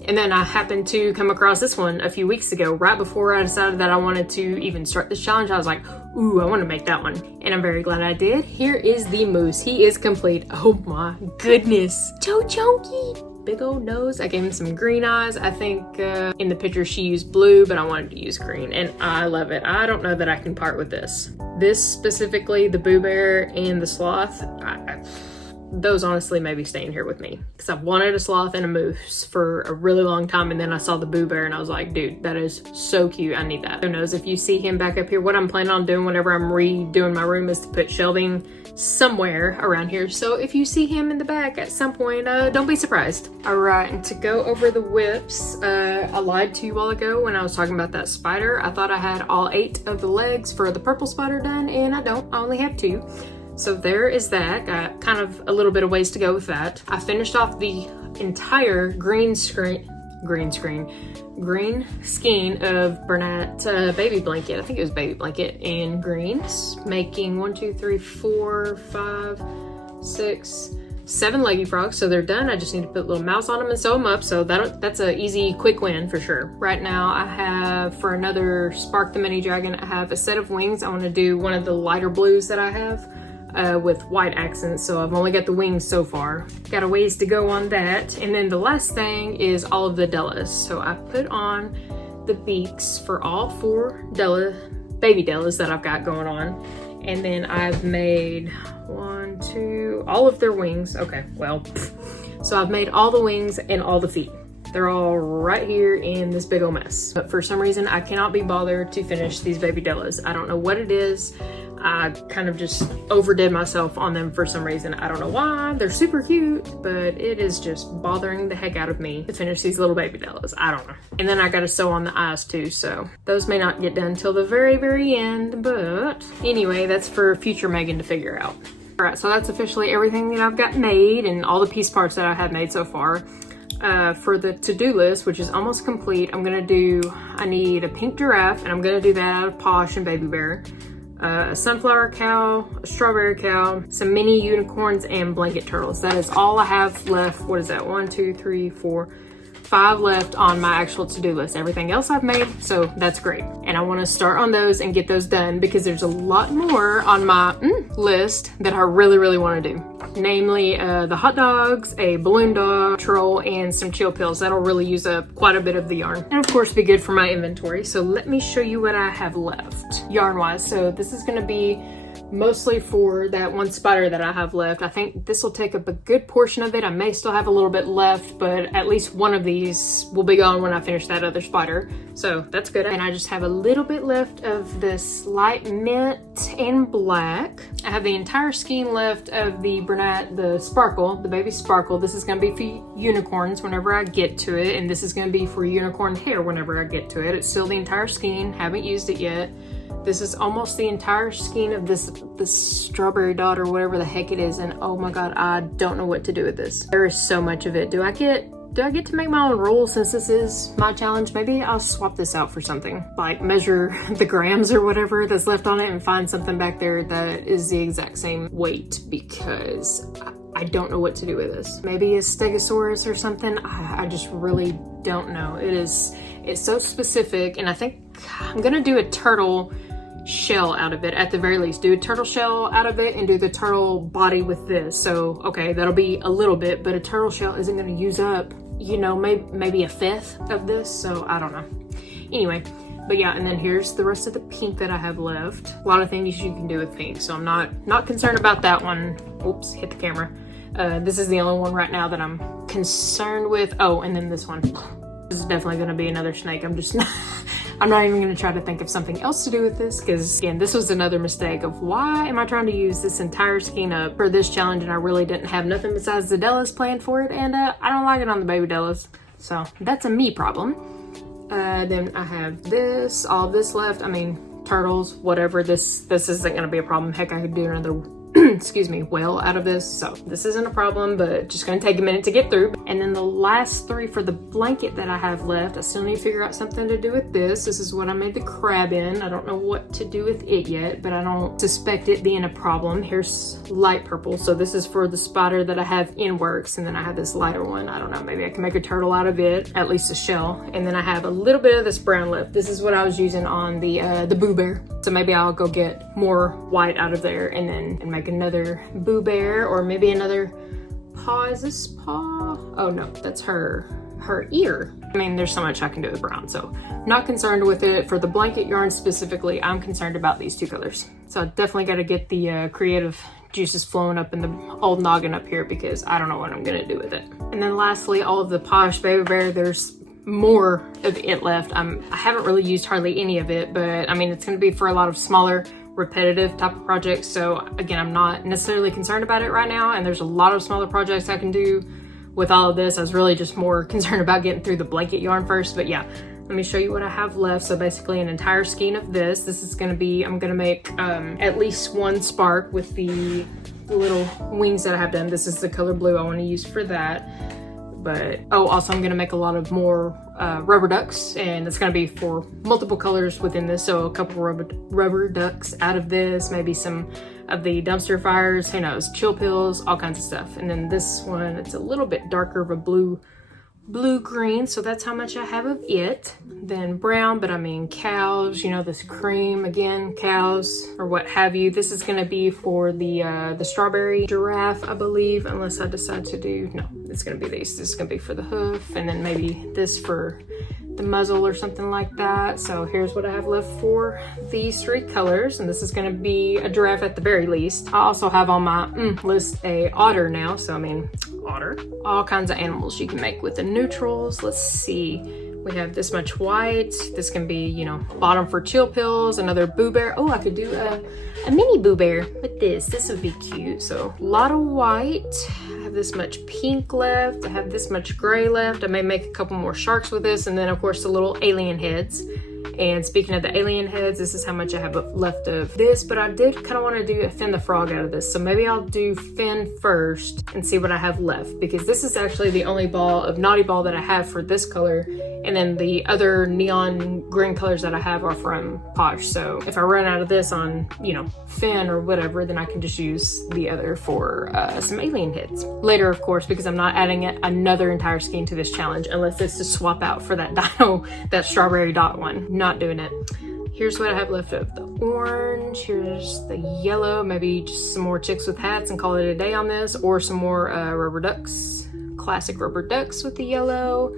And then I happened to come across this one a few weeks ago, right before I decided that I wanted to even start this challenge. I was like, ooh, I want to make that one. And I'm very glad I did. Here is the moose. He is complete. Oh my goodness. So chunky. Big old nose. I gave him some green eyes. I think in the picture she used blue, but I wanted to use green, and I love it. I don't know that I can part with this. This specifically, the Boo Bear and the sloth, those honestly may be staying here with me, because I've wanted a sloth and a moose for a really long time, and then I saw the Boo Bear and I was like, dude, that is so cute. I need that. Who knows, if you see him back up here, what I'm planning on doing whenever I'm redoing my room is to put shelving somewhere around here. So if you see him in the back at some point, don't be surprised. All right, and to go over the whips, I lied to you a while ago when I was talking about that spider. I thought I had all 8 of the legs for the purple spider done, and I don't. I only have 2. So there is that. Got kind of a little bit of ways to go with that. I finished off the entire green skein of Bernat baby blanket. I think it was baby blanket in greens, making 1, 2, 3, 4, 5, 6, 7 leggy frogs. So they're done. I just need to put a little mouse on them and sew them up. So that's an easy, quick win for sure. Right now I have, for another Spark the Mini Dragon, I have a set of wings. I want to do one of the lighter blues that I have with white accents, so I've only got the wings so far. Got a ways to go on that. And then the last thing is all of the Dellas. So I put on the beaks for all 4 baby Dellas that I've got going on. And then I've made 1, 2, all of their wings. Okay, well, so I've made all the wings and all the feet. They're all right here in this big old mess. But for some reason, I cannot be bothered to finish these baby Dellas. I don't know what it is. I kind of just overdid myself on them for some reason. I don't know why. They're super cute, but it is just bothering the heck out of me to finish these little baby Dellas. I don't know. And then I gotta sew on the eyes too, so those may not get done till the very, very end, but anyway, that's for future Megan to figure out. All right, so that's officially everything that I've got made and all the piece parts that I have made so far. For the to-do list, which is almost complete, I need a pink giraffe, and I'm gonna do that out of Posh and Baby Bear. A sunflower cow, a strawberry cow, some mini unicorns, and blanket turtles. That is all I have left. What is that? 1, 2, 3, 4, 5 left on my actual to-do list. Everything else I've made, so that's great. And I want to start on those and get those done because there's a lot more on my list that I really, really want to do. Namely, the hot dogs, a balloon dog, troll, and some chill pills. That'll really use up quite a bit of the yarn. And of course, be good for my inventory. So let me show you what I have left yarn-wise. So this is going to be mostly for that one spider that I have left. I think this will take up a good portion of it. I may still have a little bit left, but at least one of these will be gone when I finish that other spider. So that's good. And I just have a little bit left of this light mint and black. I have the entire skein left of the brunette, the sparkle, the baby sparkle. This is going to be for unicorns whenever I get to it. And this is going to be for unicorn hair whenever I get to it. It's still the entire skein. Haven't used it yet. This is almost the entire skein of this strawberry dot or whatever the heck it is, and oh my god, I don't know what to do with this. There is so much of it. Do I get to make my own rules since this is my challenge? Maybe I'll swap this out for something, like measure the grams or whatever that's left on it and find something back there that is the exact same weight, because I don't know what to do with this. Maybe a stegosaurus or something. I just really don't know. It's so specific, and I think I'm gonna do a turtle shell out of it at the very least. Do a turtle shell out of it and do the turtle body with this. So okay, that'll be a little bit, but a turtle shell isn't going to use up, you know, maybe a fifth of this, so I don't know. Anyway, but yeah, and then here's the rest of the pink that I have left. A lot of things you can do with pink, so I'm not concerned about that one. Oops, hit the camera. This is the only one right now that I'm concerned with. Oh, and then this one. This is definitely going to be another snake. I'm not even going to try to think of something else to do with this, because again, this was another mistake of why am I trying to use this entire skein up for this challenge, and I really didn't have nothing besides the Dellas planned for it, and I don't like it on the baby Dellas, so that's a me problem. Then I have this, all of this left. I mean, turtles, whatever. This isn't going to be a problem. Heck, I could do another excuse me, well out of this, so this isn't a problem, but just gonna take a minute to get through. And then the last 3 for the blanket that I have left, I still need to figure out something to do with this. This is what I made the crab in. I don't know what to do with it yet, but I don't suspect it being a problem. Here's light purple, so this is for the spider that I have in works, and then I have this lighter one. I don't know, maybe I can make a turtle out of it, at least a shell. And then I have a little bit of this brown left. This is what I was using on the Boo Bear, so maybe I'll go get more white out of there and make another Boo Bear, or maybe another paw. Is this paw? Oh no, that's her ear. I mean, there's so much I can do with brown, so not concerned with it. For the blanket yarn specifically, I'm concerned about these 2 colors. So I definitely got to get the creative juices flowing up in the old noggin up here, because I don't know what I'm gonna do with it. And then lastly, all of the Posh Baby Bear, there's more of it left. I haven't really used hardly any of it, but I mean, it's gonna be for a lot of smaller repetitive type of projects, so again, I'm not necessarily concerned about it right now, and there's a lot of smaller projects I can do with all of this. I was really just more concerned about getting through the blanket yarn first, but yeah, let me show you what I have left. So basically an entire skein of this is gonna be, I'm gonna make at least 1 spark with the little wings that I have done. This is the color blue I want to use for that. But oh, also I'm gonna make a lot of more rubber ducks, and it's gonna be for multiple colors within this. So a couple rubber ducks out of this, maybe some of the dumpster fires, who knows, chill pills, all kinds of stuff. And then this one, it's a little bit darker of a blue-green, so that's how much I have of it. Then brown, but I mean cows, you know, this cream, again, cows or what have you. This is gonna be for the strawberry giraffe, I believe, unless I decide to do, no, it's gonna be these. This is gonna be for the hoof, and then maybe this for the muzzle or something like that. So here's what I have left for these 3 colors, and this is going to be a giraffe at the very least. I also have on my list a otter now, so I mean otter, all kinds of animals you can make with the neutrals. Let's see, we have this much white. This can be, you know, bottom for chill pills, another Boo Bear. Oh, I could do a mini Boo Bear with this would be cute. So a lot of white. I have this much pink left. I have this much gray left. I may make a couple more sharks with this, and then of course the little alien heads. And speaking of the alien heads, this is how much I have left of this, but I did kind of want to do a Finn the Frog out of this. So maybe I'll do Finn first and see what I have left, because this is actually the only ball of Naughty Ball that I have for this color. And then the other neon green colors that I have are from Posh. So if I run out of this on, you know, Finn or whatever, then I can just use the other for some alien heads. Later, of course, because I'm not adding another entire skein to this challenge, unless it's to swap out for that dino, that strawberry dot one. Not doing it. Here's what I have left of the orange. Here's the yellow. Maybe just some more chicks with hats and call it a day on this, or some more rubber ducks. Classic rubber ducks with the yellow.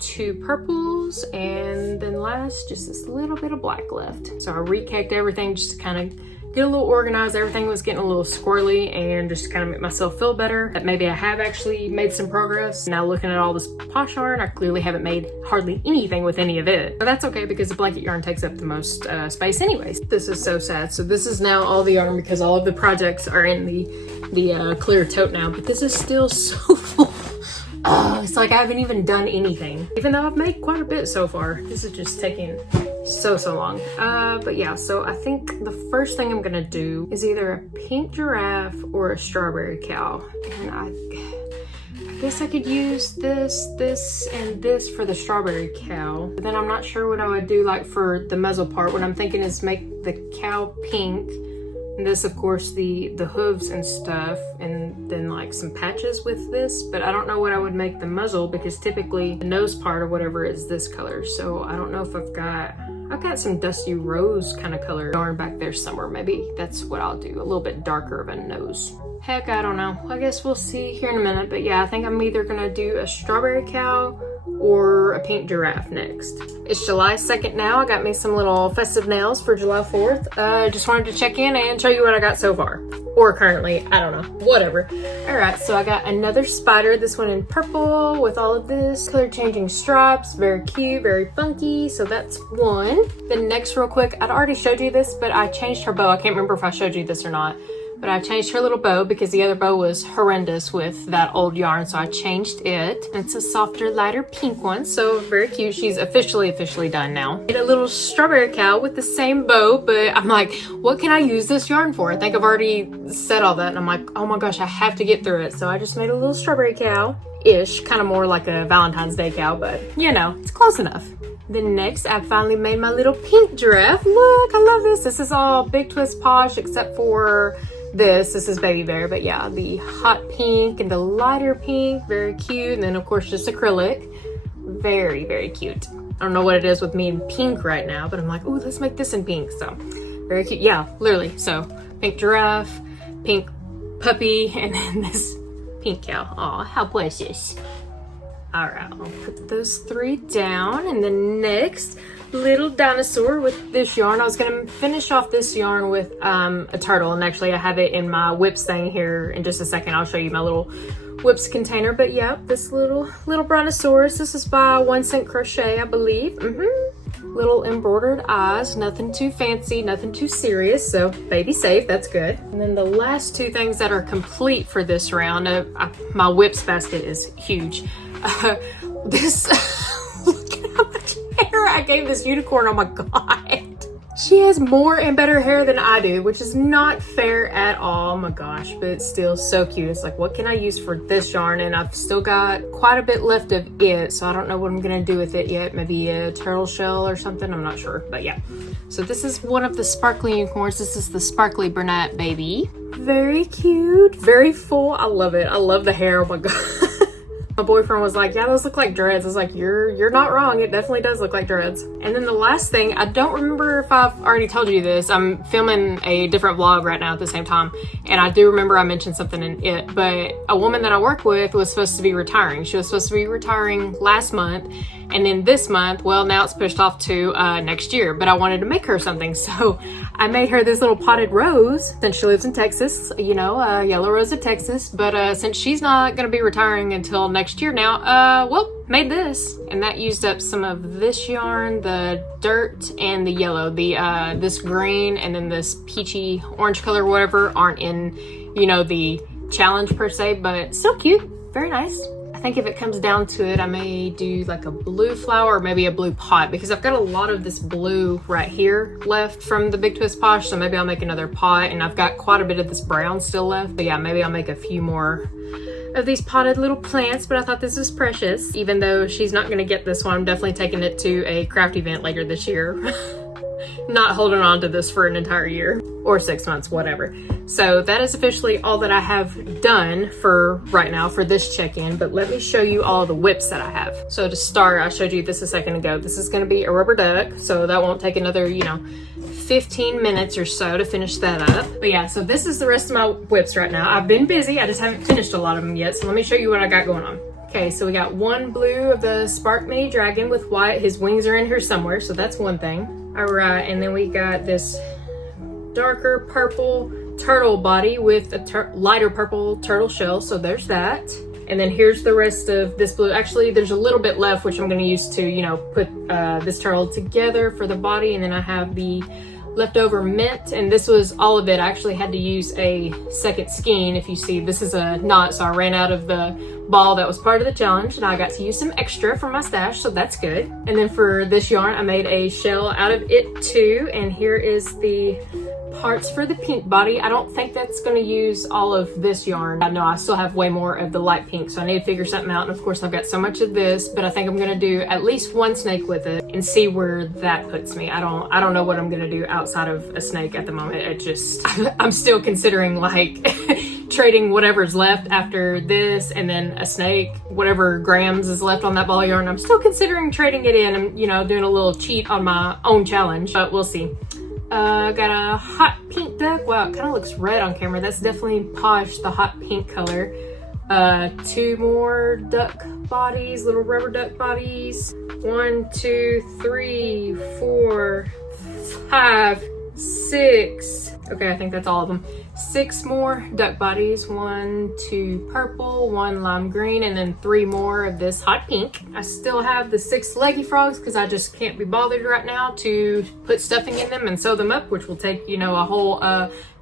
2 purples, and then last, just this little bit of black left. So I recaked everything just to kind of get a little organized. Everything was getting a little squirrely, and just to kind of make myself feel better that maybe I have actually made some progress. Now looking at all this Posh yarn, I clearly haven't made hardly anything with any of it. But that's okay, because the blanket yarn takes up the most space anyways. This is so sad. So this is now all the yarn, because all of the projects are in the clear tote now, but this is still so full. Oh, it's like I haven't even done anything, even though I've made quite a bit so far. This is just taking so long. But yeah, so I think the first thing I'm gonna do is either a pink giraffe or a strawberry cow. And I guess I could use this, and this for the strawberry cow. But then I'm not sure what I would do like for the muzzle part. What I'm thinking is make the cow pink, and this of course the hooves and stuff, and then like some patches with this. But I don't know what I would make the muzzle, because typically the nose part or whatever is this color. So I don't know if I've got some dusty rose kind of color yarn back there somewhere. Maybe that's what I'll do, a little bit darker of a nose. Heck, I don't know. I guess we'll see here in a minute. But yeah, I think I'm either gonna do a strawberry cow or a pink giraffe next. It's July 2nd now. I got me some little festive nails for July 4th. Just wanted to check in and show you what I got so far. Or currently, I don't know, whatever. All right, so I got another spider, this one in purple with all of this color changing stripes. Very cute, very funky. So that's one. Then next, real quick, I'd already showed you this, but I changed her bow. I can't remember if I showed you this or not. But I changed her little bow because the other bow was horrendous with that old yarn, so I changed it. And it's a softer, lighter pink one, so very cute. She's officially done now. Made a little strawberry cow with the same bow, but I'm like, what can I use this yarn for? I think I've already said all that, and I'm like, oh my gosh, I have to get through it. So I just made a little strawberry cow-ish, kind of more like a Valentine's Day cow, but you know, it's close enough. Then next, I finally made my little pink giraffe. Look, I love this. This is all Big Twist Posh, except for this is Baby Bear. But yeah, the hot pink and the lighter pink, very cute. And then of course just acrylic, very cute. I don't know what it is with me in pink right now, but I'm like, ooh, let's make this in pink. So very cute. Yeah, literally. So pink giraffe, pink puppy, and then this pink cow. Aw, how precious. All right, I'll put those 3 down, and then next, little dinosaur with this yarn. I was gonna finish off this yarn with a turtle, and actually I have it in my whips thing here in just a second. I'll show you my little whips container. But yeah, this little brontosaurus. This is by 1 Cent Crochet, I believe. Little embroidered eyes, nothing too fancy, nothing too serious, so baby safe, that's good. And then the last 2 things that are complete for this round, my whips basket is huge. This, look at how much hair I gave this unicorn, oh my god. She has more and better hair than I do, which is not fair at all, oh my gosh, but it's still so cute. It's like, what can I use for this yarn? And I've still got quite a bit left of it, so I don't know what I'm gonna do with it yet. Maybe a turtle shell or something, I'm not sure, but yeah. So this is one of the sparkly unicorns. This is the Sparkly Brunette baby. Very cute, very full, I love it. I love the hair, oh my god. My boyfriend was like, yeah, those look like dreads. I was like, you're not wrong. It definitely does look like dreads. And then the last thing, I don't remember if I've already told you this. I'm filming a different vlog right now at the same time. And I do remember I mentioned something in it, but a woman that I work with was supposed to be retiring. She was supposed to be retiring last month. And then this month, well, now it's pushed off to next year, but I wanted to make her something. So I made her this little potted rose since she lives in Texas, you know, yellow rose of Texas. But since she's not going to be retiring until next year now, well, made this. And that used up some of this yarn, the dirt and the yellow. The this green and then this peachy orange color, whatever, aren't in, you know, the challenge per se, but still cute. Very nice. I think if it comes down to it, I may do like a blue flower or maybe a blue pot, because I've got a lot of this blue right here left from the Big Twist Posh, so maybe I'll make another pot, and I've got quite a bit of this brown still left. But yeah, maybe I'll make a few more of these potted little plants, but I thought this was precious. Even though she's not gonna get this one, I'm definitely taking it to a craft event later this year. Not holding on to this for an entire year or 6 months, whatever. So that is officially all that I have done for right now for this check-in, but let me show you all the whips that I have. So to start, I showed you this a second ago. This is gonna be a rubber duck, so that won't take another, you know, 15 minutes or so to finish that up. But yeah, so this is the rest of my whips right now. I've been busy, I just haven't finished a lot of them yet, so let me show you what I got going on. Okay, so we got one blue of the Spark Mini Dragon with white. His wings are in here somewhere, so that's one thing. All right, and then we got this darker purple turtle body with a lighter purple turtle shell, so there's that. And then here's the rest of this blue. Actually, there's a little bit left, which I'm gonna use to, you know, put this turtle together for the body. And then I have the leftover mint, and this was all of it. I actually had to use a second skein. If you see, this is a knot, so I ran out of the ball that was part of the challenge, and I got to use some extra from my stash, so that's good. And then for this yarn, I made a shell out of it too, and here is the parts for the pink body. I don't think that's going to use all of this yarn. I know I still have way more of the light pink, so I need to figure something out. And of course I've got so much of this, but I think I'm going to do at least one snake with it and see where that puts me. I don't know what I'm going to do outside of a snake at the moment. It just, I'm still considering like trading whatever's left after this and then a snake, whatever grams is left on that ball of yarn. I'm still considering trading it in and, you know, doing a little cheat on my own challenge, but we'll see. Got a hot pink duck. Wow, it kind of looks red on camera. That's definitely Posh, the hot pink color. Two more duck bodies, little rubber duck bodies. 1, 2, 3, 4, 5, 6. Okay, I think that's all of them. 6 more duck bodies. 1, 2 purple, 1 lime green, and then 3 more of this hot pink. I still have the 6 leggy frogs because I just can't be bothered right now to put stuffing in them and sew them up, which will take, you know, a whole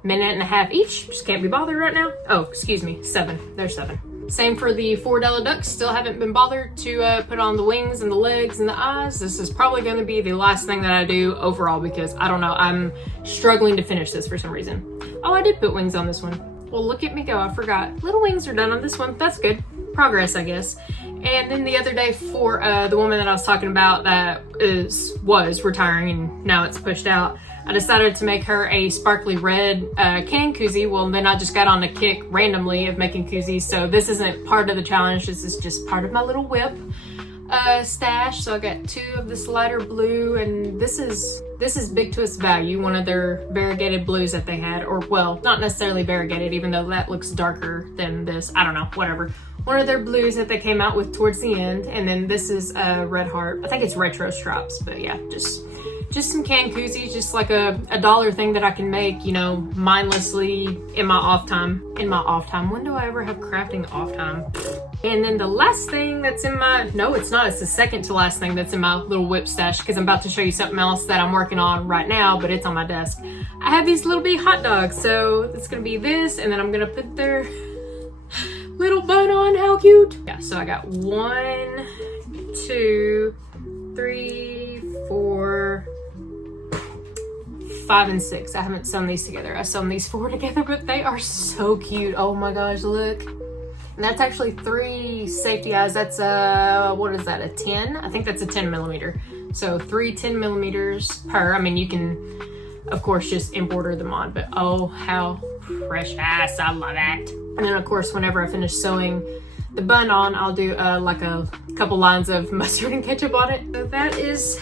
minute and a half each. Just can't be bothered right now. Oh, excuse me, 7. There's 7. Same for the 4 ducks. Still haven't been bothered to put on the wings and the legs and the eyes. This is probably going to be the last thing that I do overall because I don't know, I'm struggling to finish this for some reason. Oh, I did put wings on this one. Well, look at me go, I forgot. Little wings are done on this one. That's good. Progress, I guess. And then the other day for the woman that I was talking about that was retiring and now it's pushed out, I decided to make her a sparkly red can koozie. Well, then I just got on a kick randomly of making koozies. So this isn't part of the challenge. This is just part of my little whip stash. So I got 2 of this lighter blue, and this is Big Twist Value, one of their variegated blues that they had, or well, not necessarily variegated, even though that looks darker than this. I don't know, whatever. One of their blues that they came out with towards the end, and then this is Red Heart. I think it's Retro Stripes, but yeah, just some can koozies, just like a dollar thing that I can make, you know, mindlessly in my off time. When do I ever have crafting off time? And then the last thing that's in my, no, it's not, it's the second to last thing that's in my little whip stash, because I'm about to show you something else that I'm working on right now, but it's on my desk. I have these little bitty hot dogs, so it's gonna be this, and then I'm gonna put their little bun on. How cute. Yeah, so I got 1, 2, 3, 4, 5, and 6. I haven't sewn these together. I sewn these 4 together, but they are so cute. Oh my gosh, look. And that's actually 3 safety eyes. That's what is that, a 10? I think that's a 10 millimeter. So 3 10 millimeters per. I mean, you can, of course, just embroider them on, but oh, how precious. I love it. And then, of course, whenever I finish sewing the bun on, I'll do like a couple lines of mustard and ketchup on it. So that is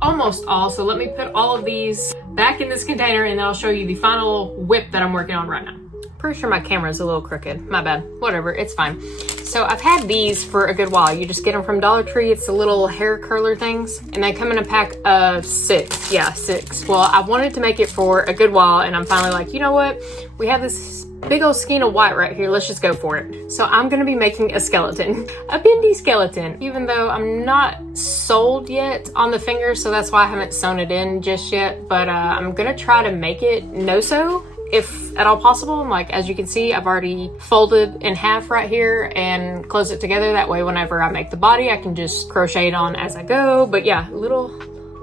almost all. So let me put all of these back in this container and then I'll show you the final whip that I'm working on right now. Pretty sure my camera's a little crooked. My bad. Whatever, it's fine. So I've had these for a good while. You just get them from Dollar Tree. It's the little hair curler things. And they come in a pack of 6. Yeah, 6. Well, I wanted to make it for a good while and I'm finally like, you know what? We have this big old skein of white right here. Let's just go for it. So I'm gonna be making a skeleton, a bendy skeleton, even though I'm not sold yet on the fingers. So that's why I haven't sewn it in just yet. But I'm gonna try to make it no-sew, if at all possible. Like, as you can see, I've already folded in half right here and closed it together. That way, whenever I make the body, I can just crochet it on as I go. But yeah, little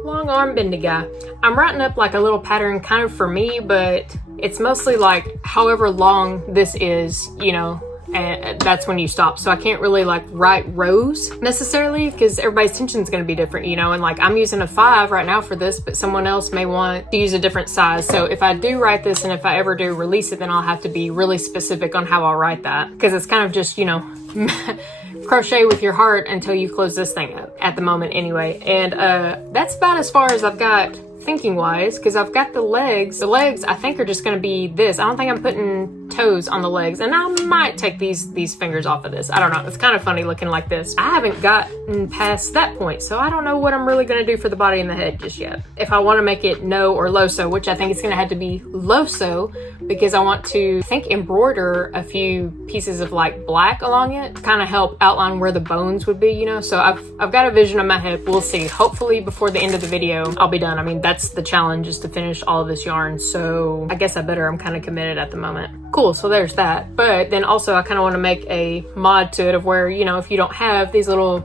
long arm bendy guy. I'm writing up like a little pattern kind of for me, but it's mostly like however long this is, you know, and that's when you stop. So I can't really like write rows necessarily because everybody's tension is going to be different, you know, and like I'm using a 5 right now for this, but someone else may want to use a different size. So if I do write this and if I ever do release it, then I'll have to be really specific on how I'll write that, because it's kind of just, you know, crochet with your heart until you close this thing up at the moment anyway. And that's about as far as I've got thinking wise, because I've got the legs. The legs I think are just going to be this. I don't think I'm putting toes on the legs, and I might take these fingers off of this. I don't know. It's kind of funny looking like this. I haven't gotten past that point, so I don't know what I'm really going to do for the body and the head just yet. If I want to make it no or low sew, which I think it's going to have to be low sew, because I want to, I think, embroider a few pieces of like black along it to kind of help outline where the bones would be, you know. So I've got a vision in my head. We'll see. Hopefully before the end of the video I'll be done. I mean, that's the challenge, is to finish all of this yarn. So I guess I'm kind of committed at the moment. Cool, so there's that. But then also I kind of want to make a mod to it of where, you know, if you don't have these little,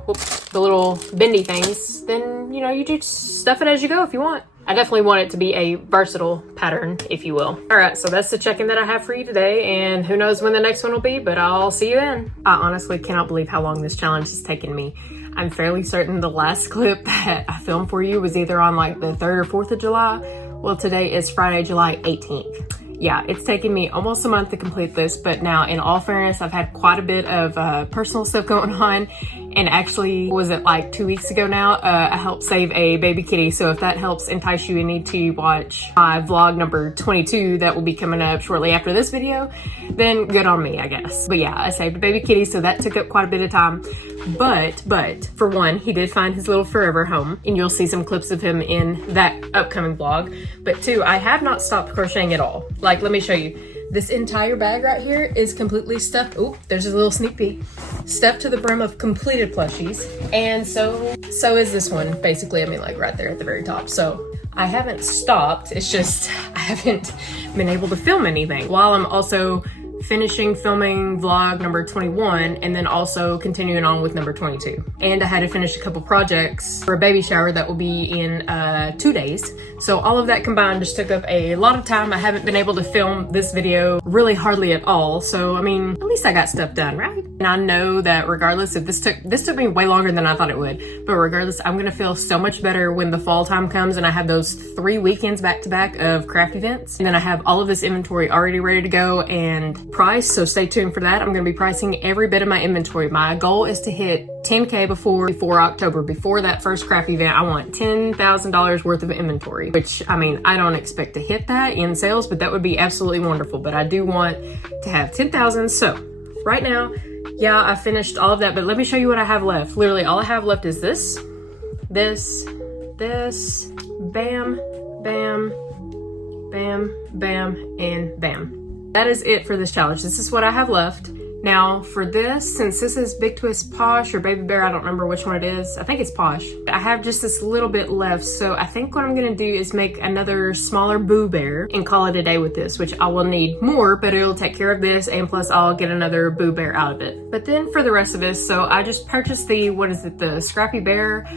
the little bendy things, then, you know, you just stuff it as you go if you want. I definitely want it to be a versatile pattern, if you will. All right, so that's the check-in that I have for you today, and who knows when the next one will be, but I'll see you then. I honestly cannot believe how long this challenge has taken me. I'm fairly certain the last clip that I filmed for you was either on like the 3rd or 4th of July. Well, today is Friday, July 18th. Yeah, it's taken me almost a month to complete this, but now in all fairness, I've had quite a bit of personal stuff going on. And actually, was it like 2 weeks ago now, I helped save a baby kitty. So if that helps entice you and need to watch my vlog number 22 that will be coming up shortly after this video, then good on me, I guess. But yeah, I saved a baby kitty, so that took up quite a bit of time. But for one, he did find his little forever home, and you'll see some clips of him in that upcoming vlog. But 2, I have not stopped crocheting at all. Like, let me show you. This entire bag right here is completely stuffed. Oh, there's a little sneak peek. Stuffed to the brim of completed plushies. And so is this one, basically. I mean, like right there at the very top. So I haven't stopped. It's just I haven't been able to film anything while I'm also finishing filming vlog number 21 and then also continuing on with number 22. And I had to finish a couple projects for a baby shower that will be in 2 days. So all of that combined just took up a lot of time. I haven't been able to film this video really hardly at all. So I mean, at least I got stuff done, right? And I know that regardless if this took me way longer than I thought it would, but regardless, I'm gonna feel so much better when the fall time comes and I have those 3 weekends back to back of craft events. And then I have all of this inventory already ready to go and price, so stay tuned for that. I'm going to be pricing every bit of my inventory. My goal is to hit 10K before October, before that first craft event. I want $10,000 worth of inventory, which I mean, I don't expect to hit that in sales, but that would be absolutely wonderful. But I do want to have 10,000. So right now, yeah, I finished all of that, but let me show you what I have left. Literally all I have left is this, bam, bam, bam, bam, and bam. That is it for this challenge. This is what I have left. Now for this, since this is Big Twist Posh or Baby Bear, I don't remember which one it is. I think it's Posh. I have just this little bit left. So I think what I'm gonna do is make another smaller Boo Bear and call it a day with this, which I will need more, but it'll take care of this. And plus I'll get another Boo Bear out of it. But then for the rest of this, so I just purchased the Scrappy Bear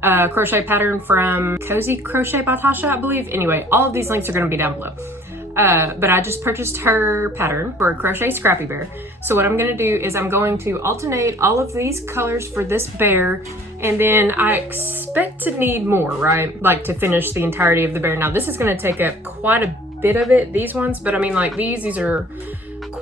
crochet pattern from Cozy Crochet by Tasha, I believe. Anyway, all of these links are gonna be down below. But I just purchased her pattern for a crochet Scrappy Bear. So what I'm gonna do is I'm going to alternate all of these colors for this bear, and then I expect to need more, right? Like to finish the entirety of the bear. Now this is gonna take up quite a bit of it, these ones, but I mean like these are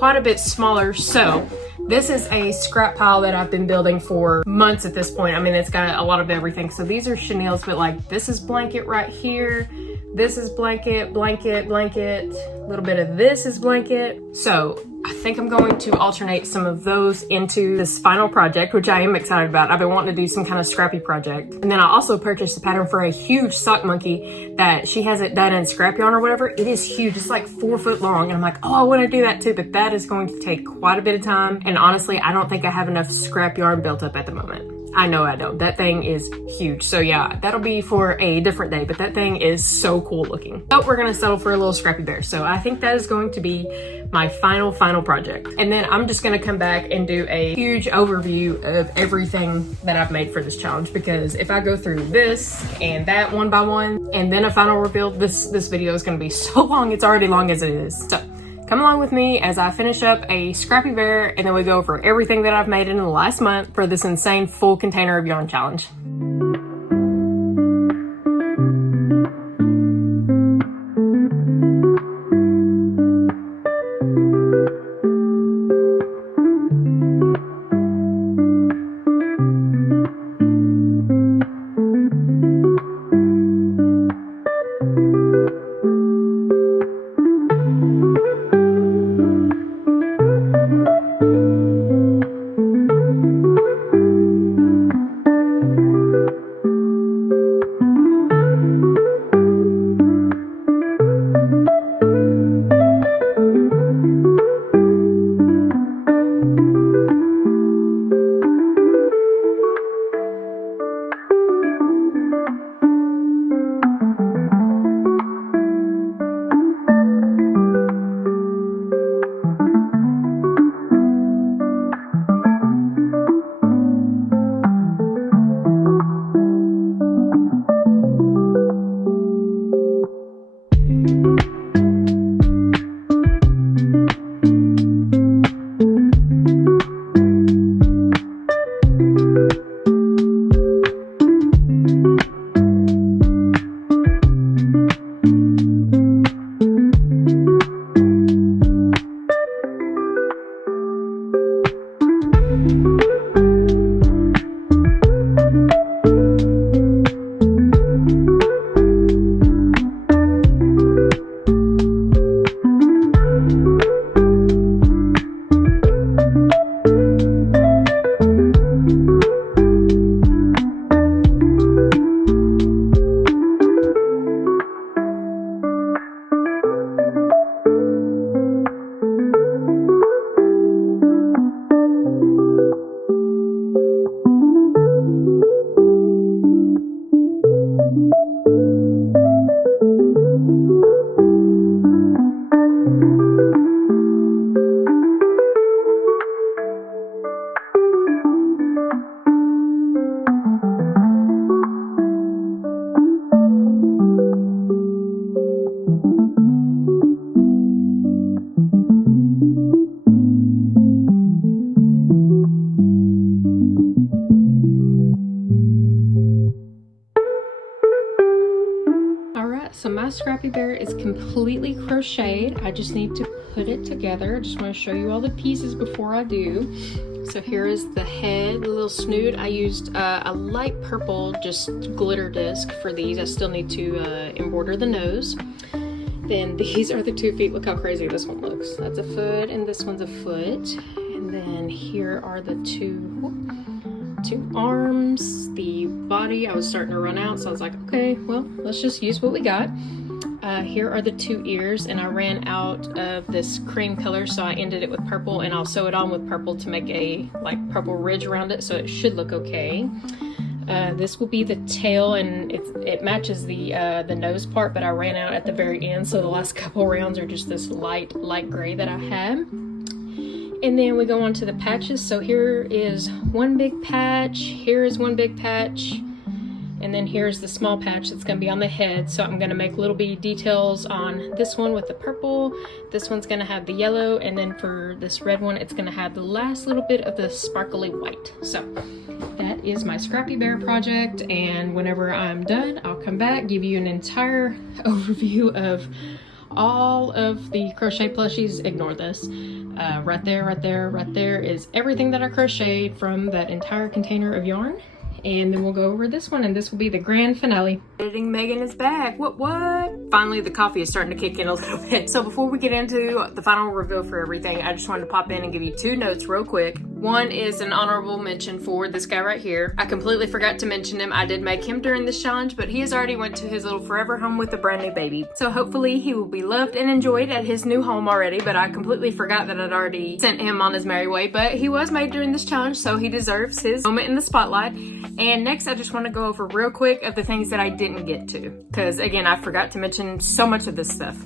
quite a bit smaller. So this is a scrap pile that I've been building for months at this point. I mean, it's got a lot of everything. So these are chenilles, but like this is blanket right here. This is blanket, blanket, blanket. A little bit of this is blanket. So I think I'm going to alternate some of those into this final project, which I am excited about. I've been wanting to do some kind of scrappy project. And then I also purchased a pattern for a huge sock monkey that she has it done in scrap yarn or whatever. It is huge. It's like 4 foot long. And I'm like, oh, I want to do that too. But that is going to take quite a bit of time. And honestly, I don't think I have enough scrap yarn built up at the moment. I know I don't. That thing is huge. So yeah, that'll be for a different day, but that thing is so cool looking. But we're gonna settle for a little scrappy bear. So I think that is going to be my final project. And then I'm just gonna come back and do a huge overview of everything that I've made for this challenge, because if I go through this and that one by one, and then a final reveal, this video is gonna be so long. It's already long as it is. So come along with me as I finish up a scrappy bear, and then we go over everything that I've made in the last month for this insane full container of yarn challenge. So my scrappy bear is completely crocheted. I just need to put it together. I just want to show you all the pieces before I do. So here is the head, the little snoot. I used a light purple just glitter disc for these. I still need to embroider the nose. Then these are the 2 feet. Look how crazy this one looks. That's a foot and this one's a foot. And then here are the two arms, the body. I was starting to run out, so I was like, okay, well, let's just use what we got. Here are the 2 ears, and I ran out of this cream color, so I ended it with purple, and I'll sew it on with purple to make a like purple ridge around it, so it should look okay. This will be the tail, and it matches the nose part, but I ran out at the very end, so the last couple rounds are just this light gray that I had. And then we go on to the patches. So here is one big patch, here is one big patch, and then here's the small patch that's gonna be on the head. So I'm gonna make little bitty details on this one with the purple, this one's gonna have the yellow, and then for this red one, it's gonna have the last little bit of the sparkly white. So that is my Scrappy Bear project, and whenever I'm done, I'll come back, give you an entire overview of all of the crochet plushies. Ignore this. Right there is everything that I crocheted from that entire container of yarn. And then we'll go over this one, and this will be the grand finale. Editing Megan is back. What? Finally, the coffee is starting to kick in a little bit. So before we get into the final reveal for everything, I just wanted to pop in and give you 2 notes real quick. One is an honorable mention for this guy right here. I completely forgot to mention him. I did make him during this challenge, but he has already went to his little forever home with a brand new baby. So hopefully he will be loved and enjoyed at his new home already, but I completely forgot that I'd already sent him on his merry way. But he was made during this challenge, so he deserves his moment in the spotlight. And next, I just want to go over real quick of the things that I didn't get to, because again, I forgot to mention so much of this stuff.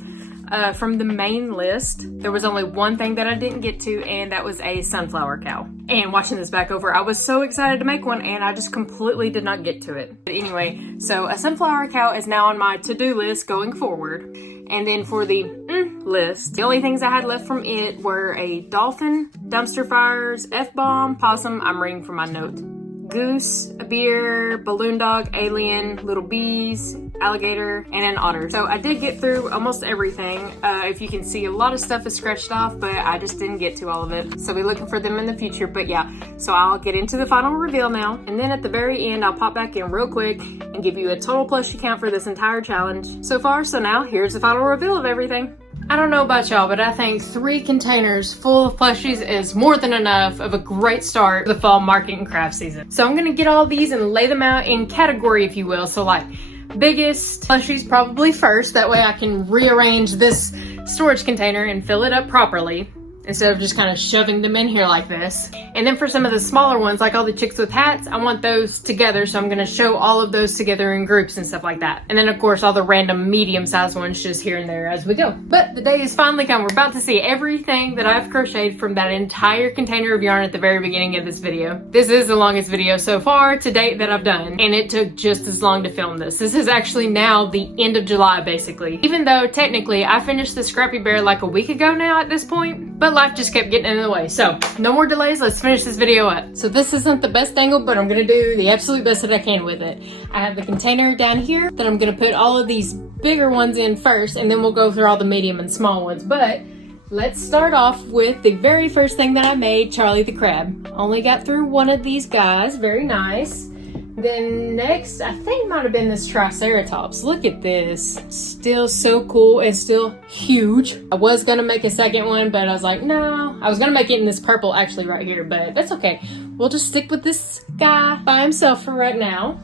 From the main list, there was only one thing that I didn't get to, and that was a sunflower cow. And watching this back over, I was so excited to make one, and I just completely did not get to it. But anyway, so a sunflower cow is now on my to-do list going forward. And then for the list, the only things I had left from it were a dolphin, dumpster fires, F-bomb, possum, I'm reading from my note, goose, a beer, balloon dog, alien, little bees, alligator, and an otter. So I did get through almost everything. If you can see, a lot of stuff is scratched off, but I just didn't get to all of it. So we're looking for them in the future. But yeah, so I'll get into the final reveal now. And then at the very end, I'll pop back in real quick and give you a total plushie count for this entire challenge so far. So now here's the final reveal of everything. I don't know about y'all, but I think 3 containers full of plushies is more than enough of a great start for the fall market and craft season. So I'm gonna get all these and lay them out in category, if you will. So like biggest plushies probably first. That way I can rearrange this storage container and fill it up properly, instead of just kind of shoving them in here like this. And then for some of the smaller ones, like all the chicks with hats, I want those together, so I'm gonna show all of those together in groups and stuff like that. And then of course all the random medium-sized ones just here and there as we go. But the day has finally come. We're about to see everything that I've crocheted from that entire container of yarn at the very beginning of this video. This is the longest video so far to date that I've done, and it took just as long to film this. This is actually now the end of July, basically. Even though technically I finished the Scrappy Bear like a week ago now at this point, but life just kept getting in the way. So no more delays, let's finish this video up. So this isn't the best angle, but I'm gonna do the absolute best that I can with it. I have the container down here that I'm gonna put all of these bigger ones in first, and then we'll go through all the medium and small ones. But let's start off with the very first thing that I made, Charlie the Crab. Only got through one of these guys, very nice. Then next, I think might have been this Triceratops. Look at this. Still so cool and still huge. I was gonna make a second one, but I was like, no. I was gonna make it in this purple actually right here, but that's okay. We'll just stick with this guy by himself for right now.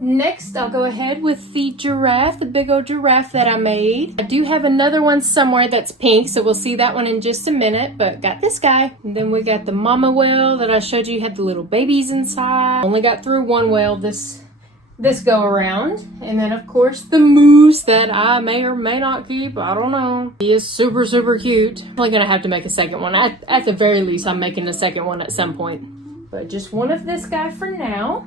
Next, I'll go ahead with the giraffe, the big old giraffe that I made. I do have another one somewhere that's pink, so we'll see that one in just a minute, but got this guy. And then we got the mama whale that I showed you had the little babies inside. Only got through one whale this go around. And then of course the moose that I may or may not keep, I don't know. He is super, super cute. I'm probably gonna have to make a second one. At the very least, I'm making a second one at some point. But just one of this guy for now.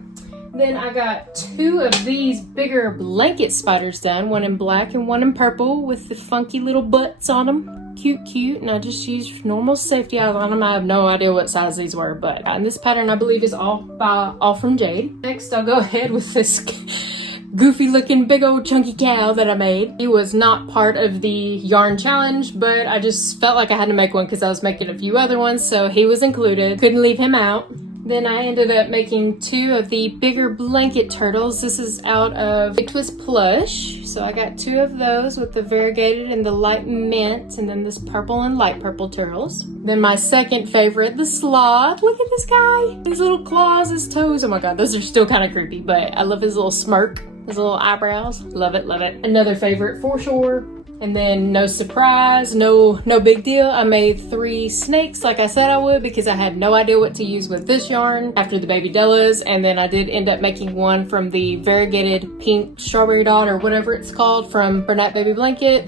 Then I got 2 of these bigger blanket spiders done, one in black and one in purple with the funky little butts on them. Cute, and I just used normal safety eyes on them. I have no idea what size these were, but and this pattern I believe is all from Jade. Next, I'll go ahead with this goofy looking big old chunky cow that I made. He was not part of the yarn challenge, but I just felt like I had to make one because I was making a few other ones, so he was included. Couldn't leave him out. Then I ended up making 2 of the bigger blanket turtles. This is out of It Was Plush. So I got 2 of those with the variegated and the light mint, and then this purple and light purple turtles. Then my second favorite, the sloth. Look at this guy. His little claws, his toes. Oh my god, those are still kind of creepy, but I love his little smirk, his little eyebrows. Love it, love it. Another favorite for sure. And then no surprise, no big deal. I made 3 snakes like I said I would because I had no idea what to use with this yarn after the Baby Dellas. And then I did end up making one from the variegated pink strawberry dot or whatever it's called from Bernat Baby Blanket.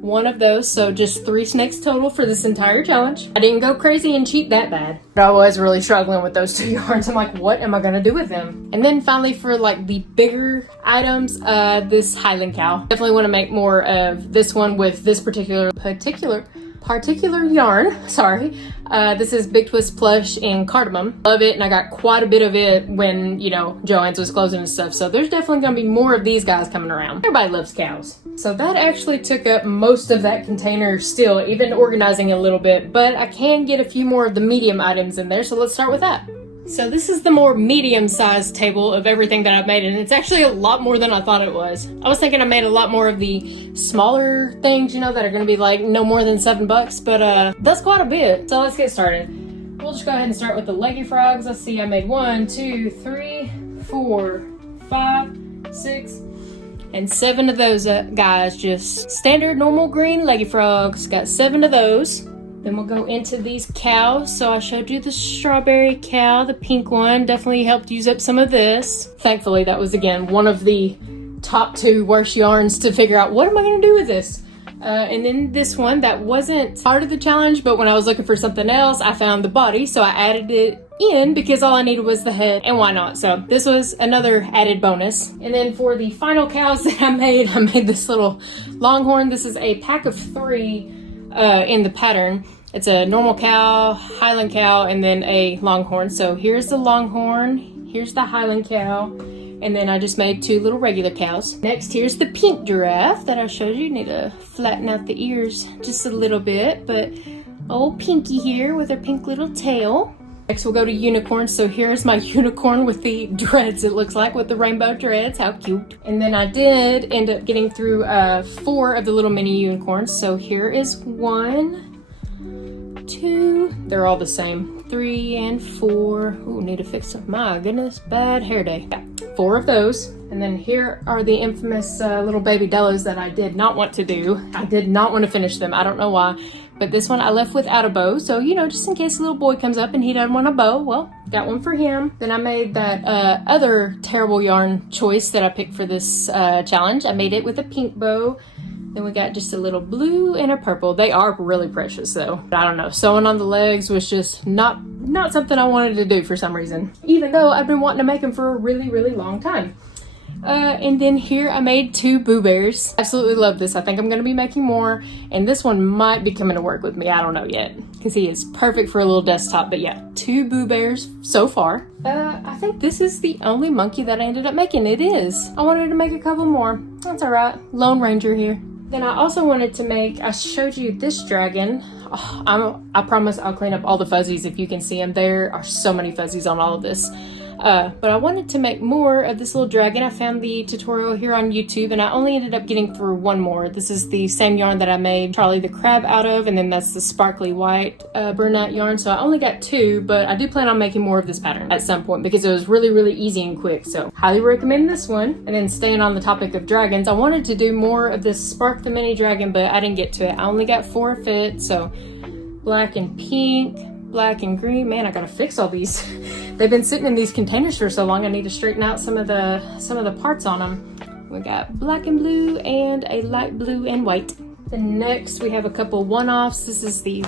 One of those, so just 3 snakes total for this entire challenge. I didn't go crazy and cheat that bad, but I was really struggling with those 2 yarns. I'm like, what am I gonna do with them? And then finally for like the bigger items, this Highland cow. Definitely want to make more of this one with this particular particular yarn, sorry. This is Big Twist Plush in Cardamom. Love it, and I got quite a bit of it when, you know, Joann's was closing and stuff. So there's definitely gonna be more of these guys coming around. Everybody loves cows. So that actually took up most of that container still, even organizing a little bit, but I can get a few more of the medium items in there, so let's start with that. So this is the more medium-sized table of everything that I've made, and it's actually a lot more than I thought it was. I was thinking I made a lot more of the smaller things, you know, that are gonna be like no more than $7, but that's quite a bit. So let's get started. We'll just go ahead and start with the leggy frogs. Let's see, I made 1, 2, 3, 4, 5, 6, and 7 of those guys, just standard normal green leggy frogs. Got 7 of those. Then we'll go into these cows. So I showed you the strawberry cow, the pink one. Definitely helped use up some of this. Thankfully, that was, again, one of the top 2 worst yarns to figure out what am I going to do with this. And then this one that wasn't part of the challenge, but when I was looking for something else, I found the body. So I added it in because all I needed was the head, and why not? So this was another added bonus. And then for the final cows that I made this little longhorn. This is a pack of 3 in the pattern. It's a normal cow, Highland cow, and then a longhorn. So here's the longhorn, here's the Highland cow, and then I just made 2 little regular cows. Next, here's the pink giraffe that I showed you. Need to flatten out the ears just a little bit, but old Pinky here with her pink little tail. Next, we'll go to unicorns. So here's my unicorn with the dreads, it looks like, with the rainbow dreads. How cute. And then I did end up getting through 4 of the little mini unicorns. So here is 1, 2, they're all the same, 3 and 4. Ooh, need to fix up, my goodness, bad hair day. Yeah, 4 of those. And then here are the infamous little baby Dellos that I did not want to do. I did not want to finish them. I don't know why. But this one I left without a bow. So, you know, just in case a little boy comes up and he doesn't want a bow, well, got one for him. Then I made that other terrible yarn choice that I picked for this challenge. I made it with a pink bow. Then we got just a little blue and a purple. They are really precious though. But I don't know, sewing on the legs was just not something I wanted to do for some reason. Even though I've been wanting to make them for a really, really long time. And then here I made 2 Boo Bears. Absolutely love this. I think I'm going to be making more, and this one might be coming to work with me. I don't know yet because he is perfect for a little desktop. But yeah, 2 Boo Bears so far. I think this is the only monkey that I ended up making. It is. I wanted to make a couple more. That's all right. Lone Ranger here. Then I also wanted to make, I showed you this dragon. Oh, I promise I'll clean up all the fuzzies if you can see them. There are so many fuzzies on all of this. But I wanted to make more of this little dragon. I found the tutorial here on YouTube, and I only ended up getting through 1 more. This is the same yarn that I made Charlie the Crab out of, and then that's the sparkly white brunette yarn. So I only got 2, but I do plan on making more of this pattern at some point because it was really, really easy and quick. So highly recommend this one. And then staying on the topic of dragons, I wanted to do more of this Spark the Mini Dragon, but I didn't get to it. I only got 4 fit, so black and pink, black and green. Man, I gotta fix all these. They've been sitting in these containers for so long. I need to straighten out some of the parts on them. We got black and blue and a light blue and white. Then next we have a couple one-offs. This is the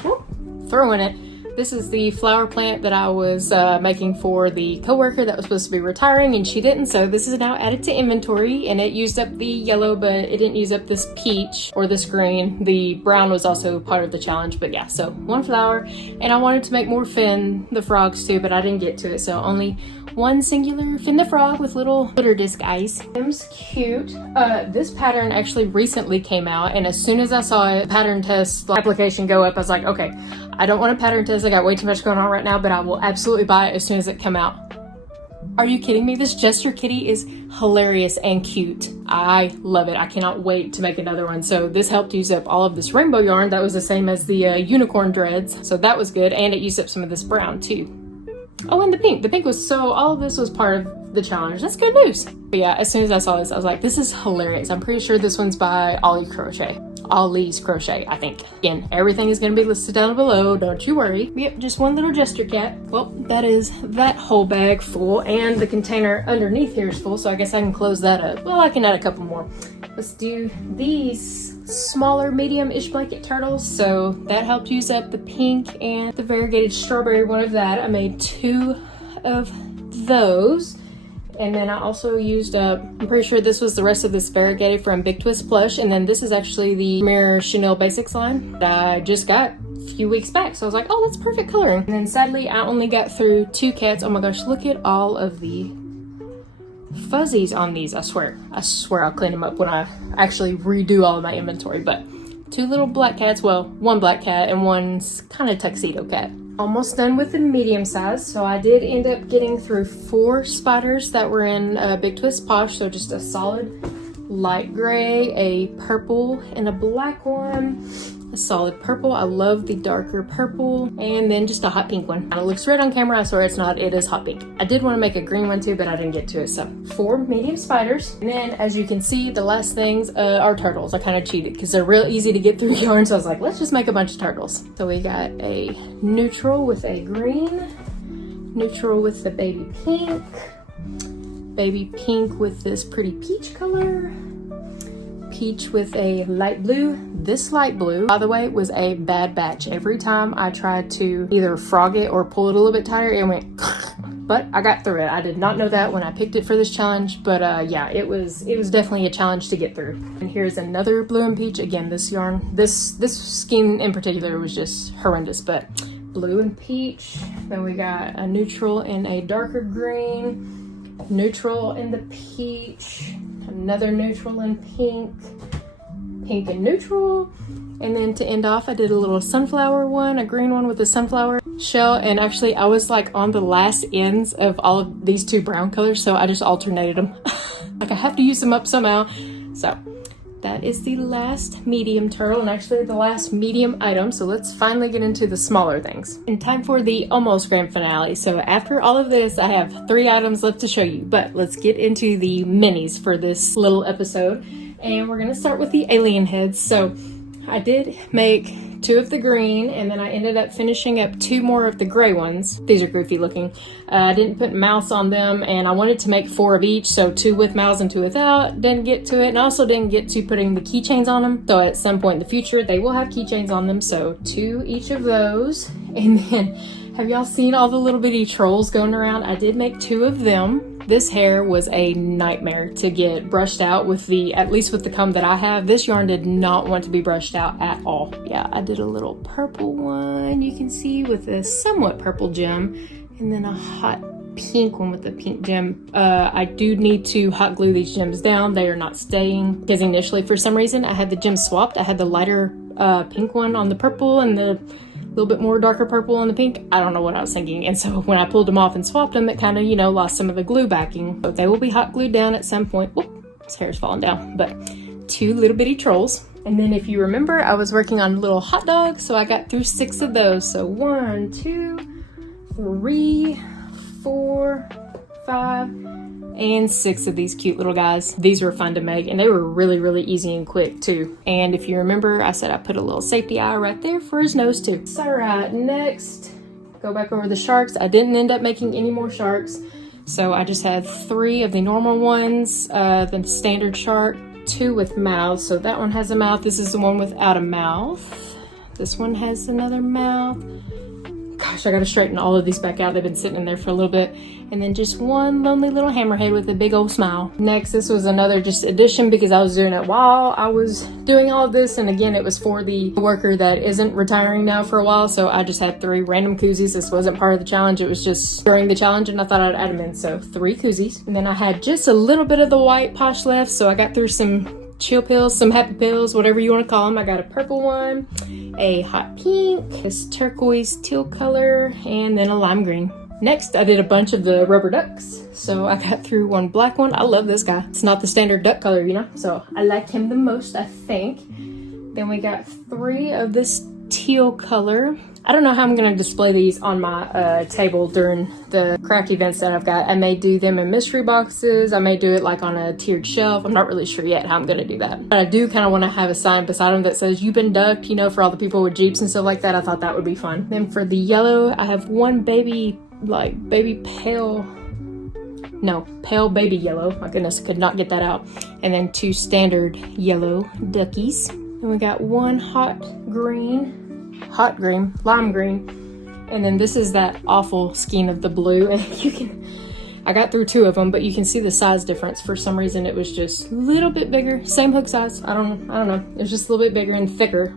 throwing it. This is the flower plant that I was making for the coworker that was supposed to be retiring, and she didn't, so this is now added to inventory, and it used up the yellow, but it didn't use up this peach or this green. The brown was also part of the challenge, but yeah, so 1 flower, and I wanted to make more Finn the frogs too, but I didn't get to it, so only 1 singular Finn the frog with little glitter disc eyes. Them's cute. This pattern actually recently came out, and as soon as I saw a pattern test application go up, I was like, okay, I don't want a pattern test. I got way too much going on right now, but I will absolutely buy it as soon as it come out. Are you kidding me? This Jester Kitty is hilarious and cute. I love it. I cannot wait to make another one. So this helped use up all of this rainbow yarn. That was the same as the unicorn dreads. So that was good. And it used up some of this brown too. Oh, and the pink. The pink was so, all of this was part of the challenge. That's good news. But yeah, as soon as I saw this, I was like, this is hilarious. I'm pretty sure this one's by Ollie's Crochet, I think. Again, everything is going to be listed down below. Don't you worry. Yep, just 1 little Jester cat. Well, that is that whole bag full, and the container underneath here is full, so I guess I can close that up. Well, I can add a couple more. Let's do these smaller medium-ish blanket turtles. So that helped use up the pink and the variegated strawberry one of that. I made 2 of those. And then I also used I'm pretty sure this was the rest of this variegated from Big Twist Plush. And then this is actually the Mirror Chanel Basics line that I just got a few weeks back. So I was like, oh, that's perfect coloring. And then sadly, I only got through 2 cats. Oh my gosh, look at all of the fuzzies on these. I swear I'll clean them up when I actually redo all of my inventory. But 2 little black cats, well, 1 black cat and 1 kind of tuxedo cat. Almost done with the medium size, so I did end up getting through 4 spiders that were in Big Twist Posh. So just a solid light gray, a purple, and a black one. A solid purple. I love the darker purple. And then just a hot pink one. It looks red on camera. I swear it's not. It is hot pink. I did want to make a green one too, but I didn't get to it. So 4 medium spiders. And then as you can see, the last things are turtles. I kind of cheated because they're real easy to get through yarn. So I was like, let's just make a bunch of turtles. So we got a neutral with a green, neutral with the baby pink with this pretty peach color, peach with a light blue. This light blue, by the way, was a bad batch. Every time I tried to either frog it or pull it a little bit tighter, it went but I got through it. I did not know that when I picked it for this challenge, but yeah, it was definitely a challenge to get through. And here's another blue and peach. Again, this yarn, this skein in particular was just horrendous, but blue and peach. Then we got a neutral and a darker green, neutral and the peach, another neutral and pink, pink and neutral. And then to end off, I did a little sunflower one, a green one with a sunflower shell. And actually I was like on the last ends of all of these 2 brown colors, so I just alternated them. Like I have to use them up somehow. So that is the last medium turtle, and actually the last medium item. So let's finally get into the smaller things. In time for the almost grand finale. So after all of this, I have 3 items left to show you, but let's get into the minis for this little episode. And we're gonna start with the alien heads. So I did make 2 of the green, and then I ended up finishing up 2 more of the gray ones. These are goofy looking. I didn't put mouths on them, and I wanted to make 4 of each, so 2 with mouths and 2 without. Didn't get to it, and I also didn't get to putting the keychains on them. So at some point in the future, they will have keychains on them, so 2 each of those. And then, have y'all seen all the little bitty trolls going around? I did make 2 of them. This hair was a nightmare to get brushed out with at least with the comb that I have. This yarn did not want to be brushed out at all. Yeah, I did a little purple one, you can see, with a somewhat purple gem, and then a hot pink one with a pink gem. I do need to hot glue these gems down. They are not staying because initially for some reason I had the gems swapped. I had the lighter pink one on the purple and the little bit more darker purple on the pink. I don't know what I was thinking. And so when I pulled them off and swapped them, it kind of, lost some of the glue backing. But they will be hot glued down at some point. Whoop, his hair's falling down. But 2 little bitty trolls. And then if you remember, I was working on little hot dogs, so I got through 6 of those. So 1, 2, 3, 4, 5, and 6 of these cute little guys. These were fun to make, and they were really, really easy and quick too. And if you remember, I said I put a little safety eye right there for his nose too. So all right, next, go back over the sharks. I didn't end up making any more sharks, so I just had 3 of the normal ones, the standard shark, 2 with mouths. So that one has a mouth. This is the one without a mouth. This one has another mouth. Gosh, I gotta straighten all of these back out. They've been sitting in there for a little bit. And then just 1 lonely little hammerhead with a big old smile. Next, this was another just addition because I was doing it while I was doing all of this. And again, it was for the worker that isn't retiring now for a while. So I just had 3 random koozies. This wasn't part of the challenge. It was just during the challenge, and I thought I'd add them in. So 3 koozies. And then I had just a little bit of the white posh left. So I got through some chill pills, some happy pills, whatever you want to call them. I got a purple one, a hot pink, this turquoise teal color, and then a lime green. Next, I did a bunch of the rubber ducks. So I got through 1 black one. I love this guy. It's not the standard duck color, so I like him the most, I think. Then we got 3 of this teal color. I don't know how I'm going to display these on my table during the craft events that I've got. I may do them in mystery boxes. I may do it like on a tiered shelf. I'm not really sure yet how I'm going to do that. But I do kind of want to have a sign beside them that says, "You've been ducked," for all the people with Jeeps and stuff like that. I thought that would be fun. Then for the yellow, I have 1 pale baby yellow. My goodness, could not get that out. And then 2 standard yellow duckies. And we got 1 lime green, and then this is that awful skein of the blue. And I I got through 2 of them, but you can see the size difference. For some reason, it was just a little bit bigger. Same hook size. I don't know. It was just a little bit bigger and thicker.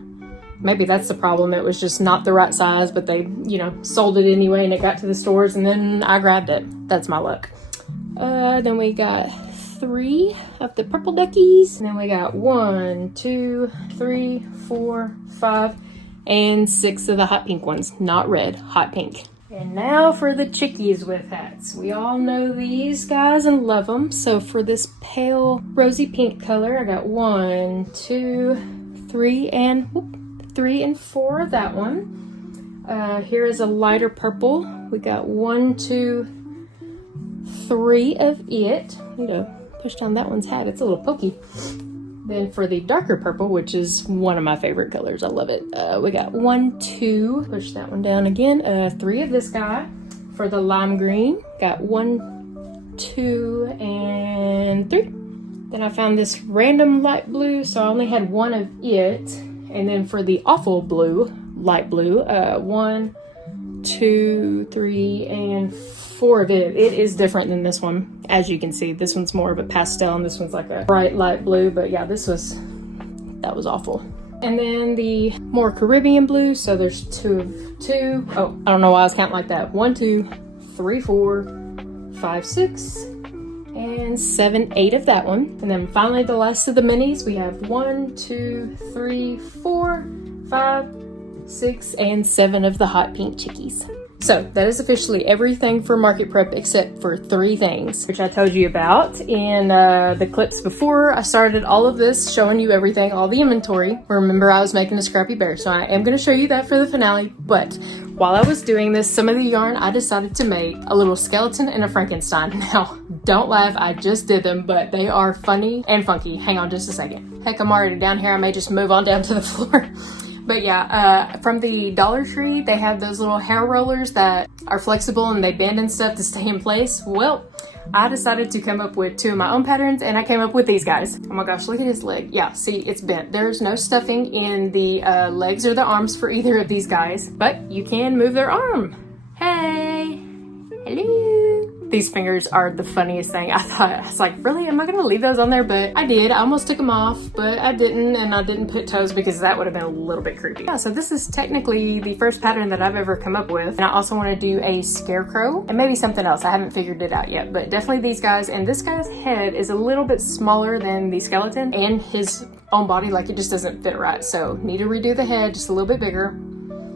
Maybe that's the problem. It was just not the right size, but they, you know, sold it anyway, and it got to the stores, and then I grabbed it. That's my luck. Then we got 3 of the purple duckies. And then we got 1, 2, 3, 4, 5, and 6 of the hot pink ones. Not red, hot pink. And now for the chickies with hats. We all know these guys and love them. So for this pale rosy pink color, I got 1, 2, 3, and 3 and 4 of that one. Here is a lighter purple. We got 1, 2, 3 of it. Need to push down that one's hat. It's a little pokey. Then for the darker purple, which is one of my favorite colors, I love it. We got 1, 2, push that one down again. 3 of this guy. For the lime green, got 1, 2, and 3. Then I found this random light blue, so I only had 1 of it. And then for the awful blue, light blue, 1, 2, 3, and 4 of it. It is different than this one. As you can see, this one's more of a pastel and this one's like a bright light blue, but yeah, that was awful. And then the more Caribbean blue, so there's 2 of 2. Oh, I don't know why I was counting like that. 1, 2, 3, 4, 5, 6, and 7, 8 of that one. And then finally the last of the minis, we have 1, 2, 3, 4, 5, 6, and 7 of the hot pink chickies. So that is officially everything for market prep except for 3 things, which I told you about in the clips before I started all of this, showing you everything, all the inventory. Remember, I was making a scrappy bear, so I am going to show you that for the finale. But while I was doing this, some of the yarn, I decided to make a little skeleton and a Frankenstein. Now, don't laugh, I just did them, but they are funny and funky. Hang on just a second. Heck, I'm already down here. I may just move on down to the floor. But yeah, from the Dollar Tree, they have those little hair rollers that are flexible and they bend and stuff to stay in place. Well, I decided to come up with 2 of my own patterns, and I came up with these guys. Oh my gosh, look at his leg. Yeah, see, it's bent. There's no stuffing in the legs or the arms for either of these guys, but you can move their arm. Hey, hello. These fingers are the funniest thing. I was like, really? Am I gonna leave those on there? But I did. I almost took them off, but I didn't, and I didn't put toes because that would have been a little bit creepy. Yeah, so this is technically the first pattern that I've ever come up with. And I also want to do a scarecrow and maybe something else. I haven't figured it out yet, but definitely these guys. And this guy's head is a little bit smaller than the skeleton and his own body, like it just doesn't fit right. So need to redo the head just a little bit bigger.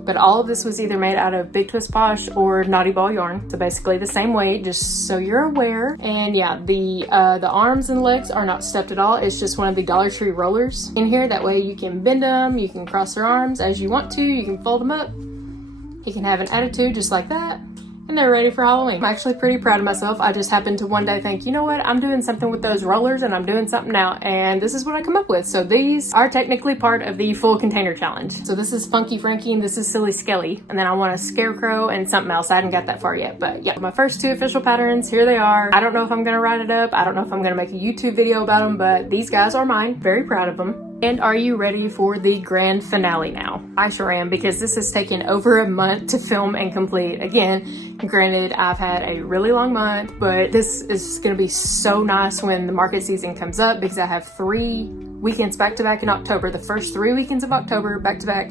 But all of this was either made out of Big Twist Posh or Naughty Ball yarn. So basically the same weight, just so you're aware. And yeah, the arms and legs are not stuffed at all. It's just one of the Dollar Tree rollers in here. That way you can bend them, you can cross their arms as you want to, you can fold them up. You can have an attitude just like that. And they're ready for Halloween. I'm actually pretty proud of myself. I just happened to one day think, you know what, I'm doing something with those rollers and I'm doing something now, and this is what I come up with. So these are technically part of the full container challenge. So this is Funky Frankie and this is Silly Skelly. And then I want a scarecrow and something else. I hadn't got that far yet, but yeah, my first 2 official patterns, here they are. I don't know if I'm gonna write it up. I don't know if I'm gonna make a YouTube video about them, but these guys are mine. Very proud of them. And are you ready for the grand finale now? I sure am, because this has taken over a month to film and complete. Again, granted, I've had a really long month, but this is gonna be so nice when the market season comes up, because I have 3 weekends back to back in October. The first 3 weekends of October, back to back,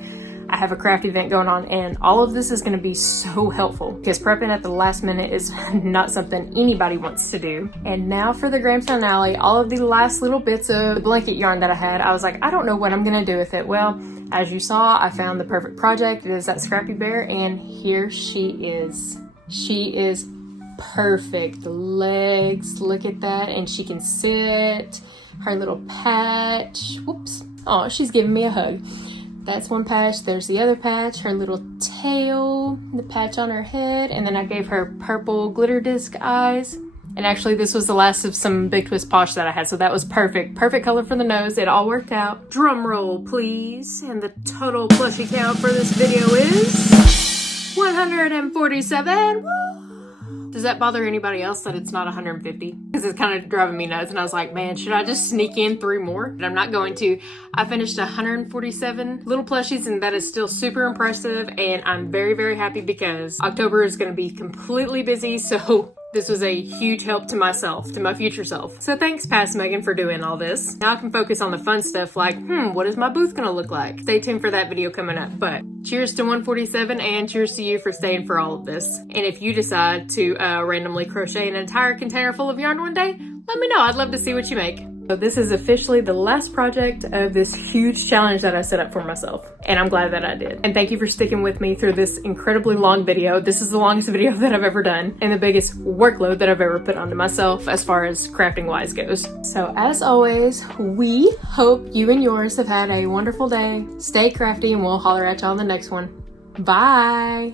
I have a craft event going on, and all of this is going to be so helpful because prepping at the last minute is not something anybody wants to do. And now for the grand finale, all of the last little bits of the blanket yarn that I had, I was like, I don't know what I'm going to do with it. Well, as you saw, I found the perfect project. It is that Scrappy Bear, and here she is. She is perfect. The legs, look at that, and she can sit. Her little patch. Whoops. Oh, she's giving me a hug. That's one patch, there's the other patch, her little tail, the patch on her head, and then I gave her purple glitter disc eyes. And actually this was the last of some Big Twist Posh that I had, so that was perfect. Perfect color for the nose, it all worked out. Drum roll, please. And the total plushie count for this video is 147. Woo! Does that bother anybody else that it's not 150? Because it's kind of driving me nuts, and I was like, man, should I just sneak in 3 more? But I'm not going to. I finished 147 little plushies, and that is still super impressive, and I'm very, very happy because October is going to be completely busy, so This was a huge help to myself, to my future self. So thanks, past Megan, for doing all this. Now I can focus on the fun stuff like, what is my booth gonna look like? Stay tuned for that video coming up. But cheers to 147 and cheers to you for staying for all of this. And if you decide to randomly crochet an entire container full of yarn one day, let me know. I'd love to see what you make. So this is officially the last project of this huge challenge that I set up for myself. And I'm glad that I did. And thank you for sticking with me through this incredibly long video. This is the longest video that I've ever done and the biggest workload that I've ever put onto myself as far as crafting wise goes. So as always, we hope you and yours have had a wonderful day. Stay crafty and we'll holler at you on the next one. Bye.